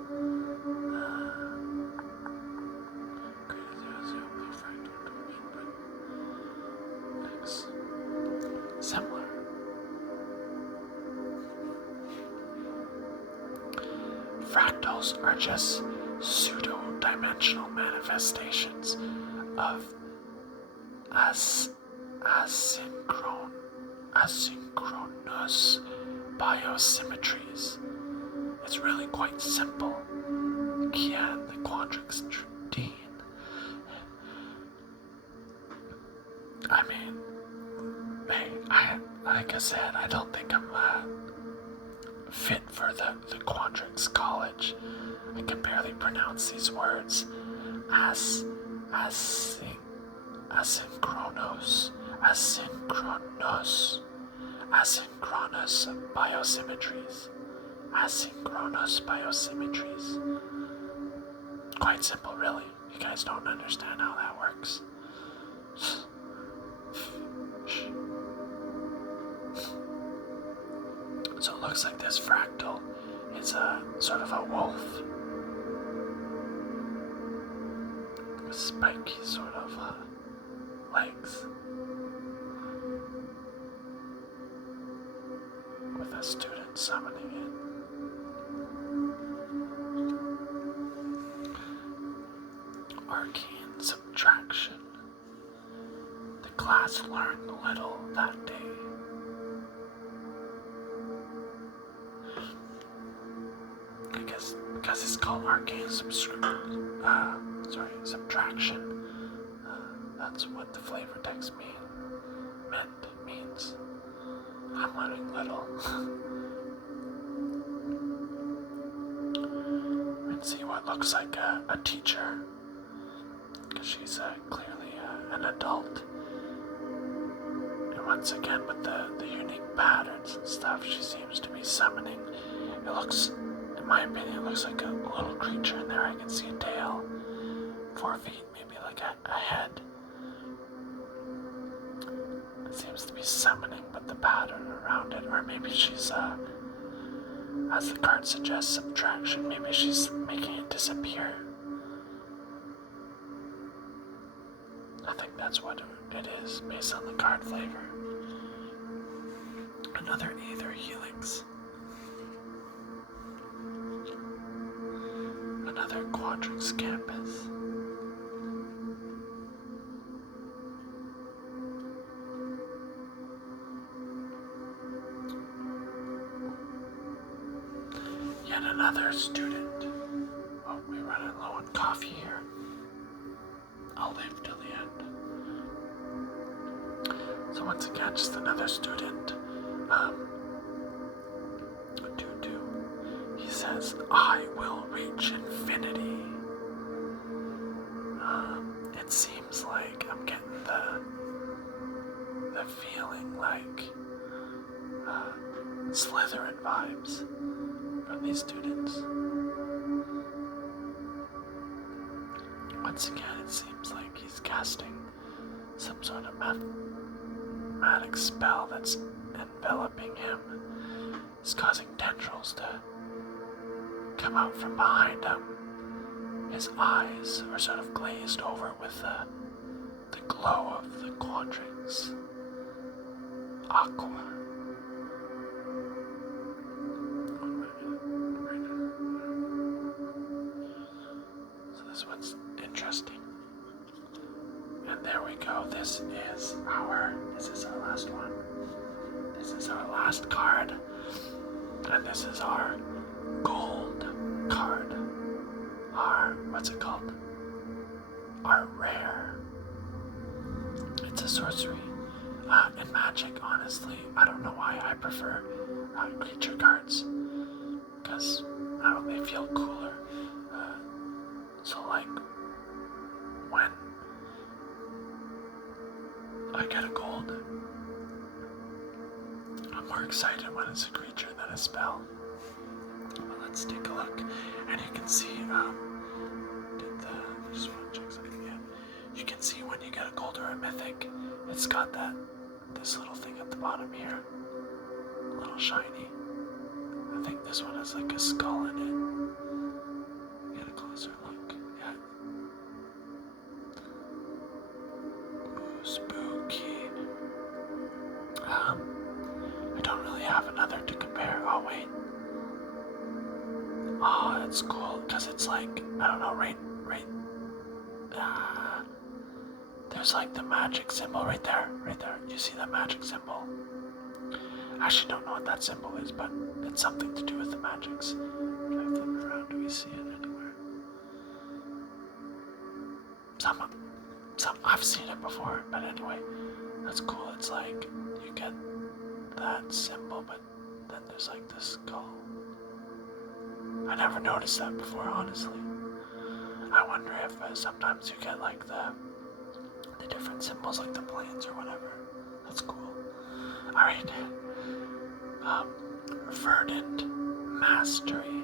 X. Similar. Fractals are just pseudo-dimensional manifestations of asynchronous asynchronous biosymmetries. It's really quite simple. Can the Quandrix Dean? I mean, hey, like I said, I don't think I'm fit for the Quandrix College. I can barely pronounce these words. Asynchronous biosymmetries. Asynchronous biosymmetries. Quite simple, really. You guys don't understand how that works. So it looks like this fractal is a sort of a wolf with spiky sort of legs, with a student summoning it. Arcane subtraction. The class learned little that day. I guess because it's called arcane subtraction. That's what the flavor text means. I'm learning little. Let's see what looks like a teacher, because she's clearly an adult. And once again, with the unique patterns and stuff, she seems to be summoning. It looks, in my opinion, it looks like a little creature in there. I can see a tail, 4 feet, maybe like a head. It seems to be summoning, but the pattern around it, or maybe she's, as the card suggests, subtraction. Maybe she's making it disappear. I think that's what it is, based on the card flavor. Another Aether Helix. Another Quandrix campus. Yet another student. Oh, we're running low on coffee here. I'll live till the end. So once again, just another student. He says, I will reach infinity. It seems like I'm getting the feeling like Slytherin vibes from these students. Once again, it seems like he's casting some sort of magic spell that's enveloping him. It's causing tendrils to come out from behind him. His eyes are sort of glazed over with the glow of the Quandrix aqua. So this one's interesting. And there we go. This is our last one. This is our last card. And this is our gold card. What's it called? Our rare. It's a sorcery. In Magic, honestly, I don't know why I prefer creature cards, because I don't know, they feel cooler. So like when I get a gold, I'm more excited when it's a creature than a spell. But let's take a look, and you can see, just want to check something again. You can see when you get a gold or a mythic, it's got this little thing at the bottom here, a little shiny. I think this one has like a skull in it. Get a closer look. Yeah. Ooh, spooky. I don't really have another to compare. Oh wait. Oh, that's cool, because it's like, I don't know, right, there's like the magic symbol right there, you see the magic symbol, I actually don't know what that symbol is, but it's something to do with the magics. If I flip it around, do we see it anywhere? I've seen it before, but anyway, that's cool. It's like you get that symbol, but then there's like this skull. I never noticed that before, honestly. I wonder if sometimes you get like the different symbols, like the planes or whatever. That's cool. Alright. Verdant Mastery.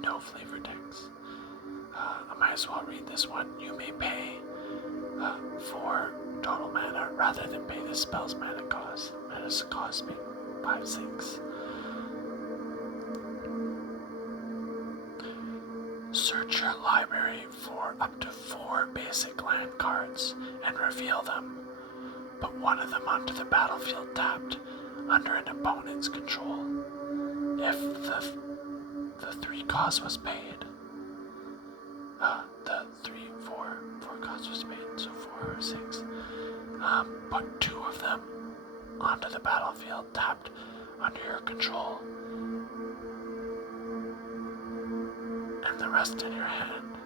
No flavor text. I might as well read this one. You may pay 4 total mana rather than pay the spell's mana cost. Mana's cost being 5/6. Search your library for up to 4 basic land cards and reveal them. Put one of them onto the battlefield tapped under an opponent's control. If the 3 cost was paid, the 4 cost was paid, so 4 or 6. Put 2 of them onto the battlefield tapped under your control, and the rest in your hand.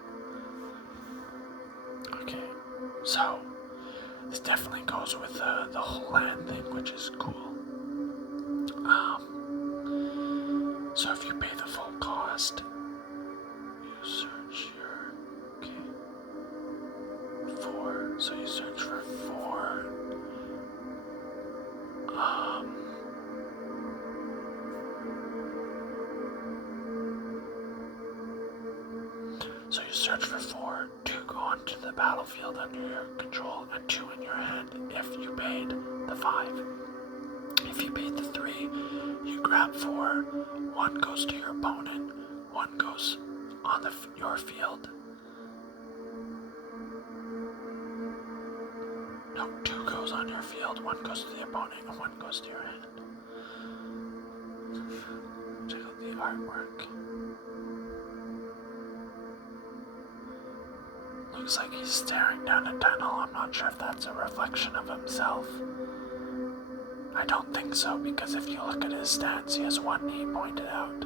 Okay, so this definitely goes with the whole land thing, which is cool. So if you pay the full cost, you search your 4. So you search for 4. So you search for 4, 2 go onto the battlefield under your control, and 2 in your hand if you paid the 5. If you paid the 3, you grab 4, 1 goes to your opponent, 1 goes on your field. No, 2 goes on your field, 1 goes to the opponent, and 1 goes to your hand. Check out the artwork. Looks like he's staring down a tunnel. I'm not sure if that's a reflection of himself. I don't think so, because if you look at his stance, he has 1 knee pointed out.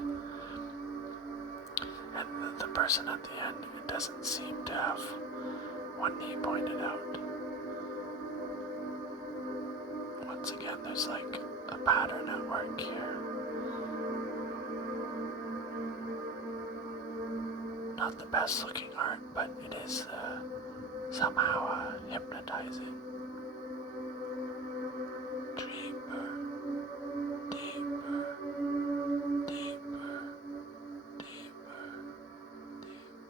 And the person at the end, it doesn't seem to have 1 knee pointed out. Once again, there's like a pattern at work here. Not the best looking art, but it is somehow hypnotizing. Deeper, deeper, deeper, deeper, deeper.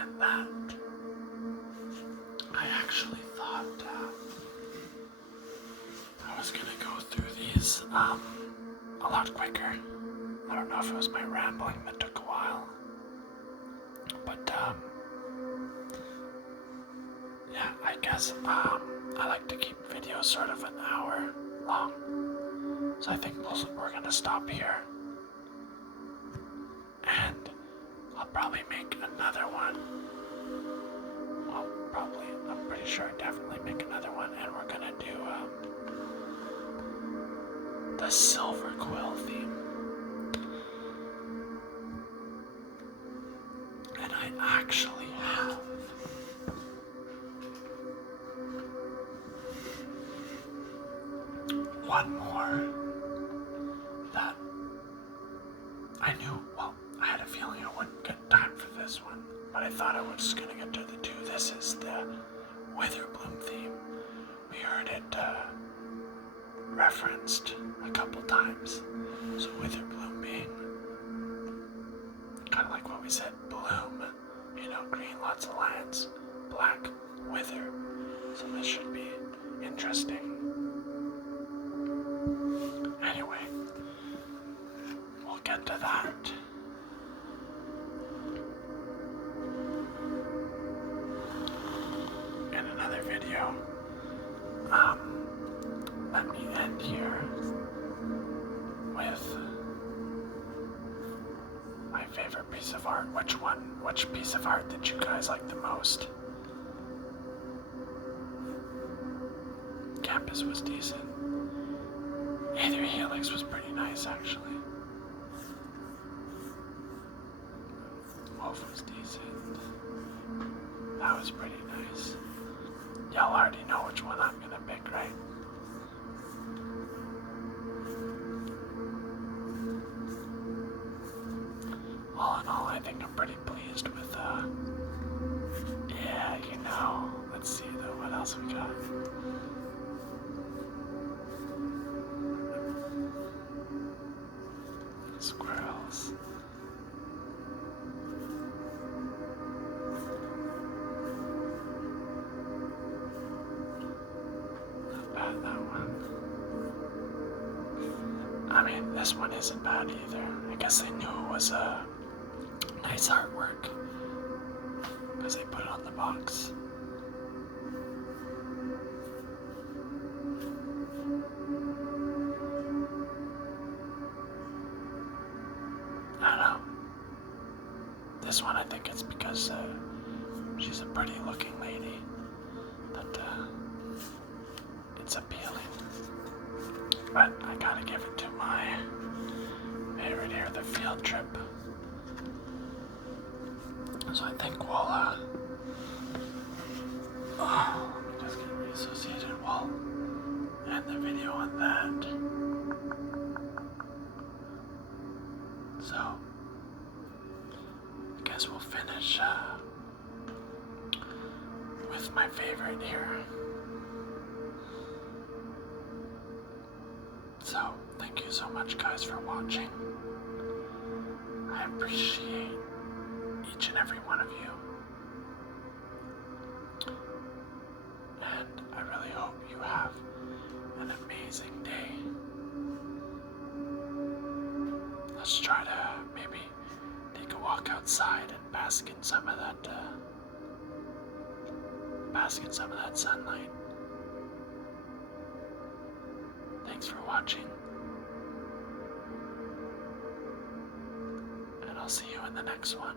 And that, I actually thought I was gonna go through these a lot quicker. I don't know if it was my rambling that took a while, but yeah, I guess I like to keep videos sort of an hour long, so I think we're gonna stop here, and I'll probably make another one. Well, probably, I'm pretty sure I definitely make another one, and we're gonna do the Silver Quill theme. And I actually have one more that I knew, well, I had a feeling I wouldn't get time for this one, but I thought I was just gonna get to the 2. This is the Witherbloom theme. We heard it referenced a couple times. So Witherbloom being kind of like what we said, bloom, green, lots of lands, black, wither. So this should be interesting. Anyway, we'll get to that. In another video. Let me end here with my favorite piece of art. Which piece of art did you guys like the most? Get Tempest was decent. Aether Helix was pretty nice, actually. Wolf was decent. That was pretty nice. Y'all already know which one I'm gonna pick, right? All in all, I think I'm pretty pleased with, yeah, you know. Let's see, though, what else we got? Squirrels. Not bad, that one. I mean, this one isn't bad either. I guess they knew it was nice artwork because they put it on the box. I don't know. This one, I think it's because she's a pretty looking lady that it's appealing. But I gotta give it to my favorite here, the Field Trip. So I think we'll, let me just get reassociated. We'll end the video on that. So, I guess we'll finish, with my favorite here. So, thank you so much, guys, for watching. I appreciate each and every one of you. And I really hope you have an amazing day. Let's try to maybe take a walk outside and bask in some of that, sunlight. Thanks for watching. And I'll see you in the next one.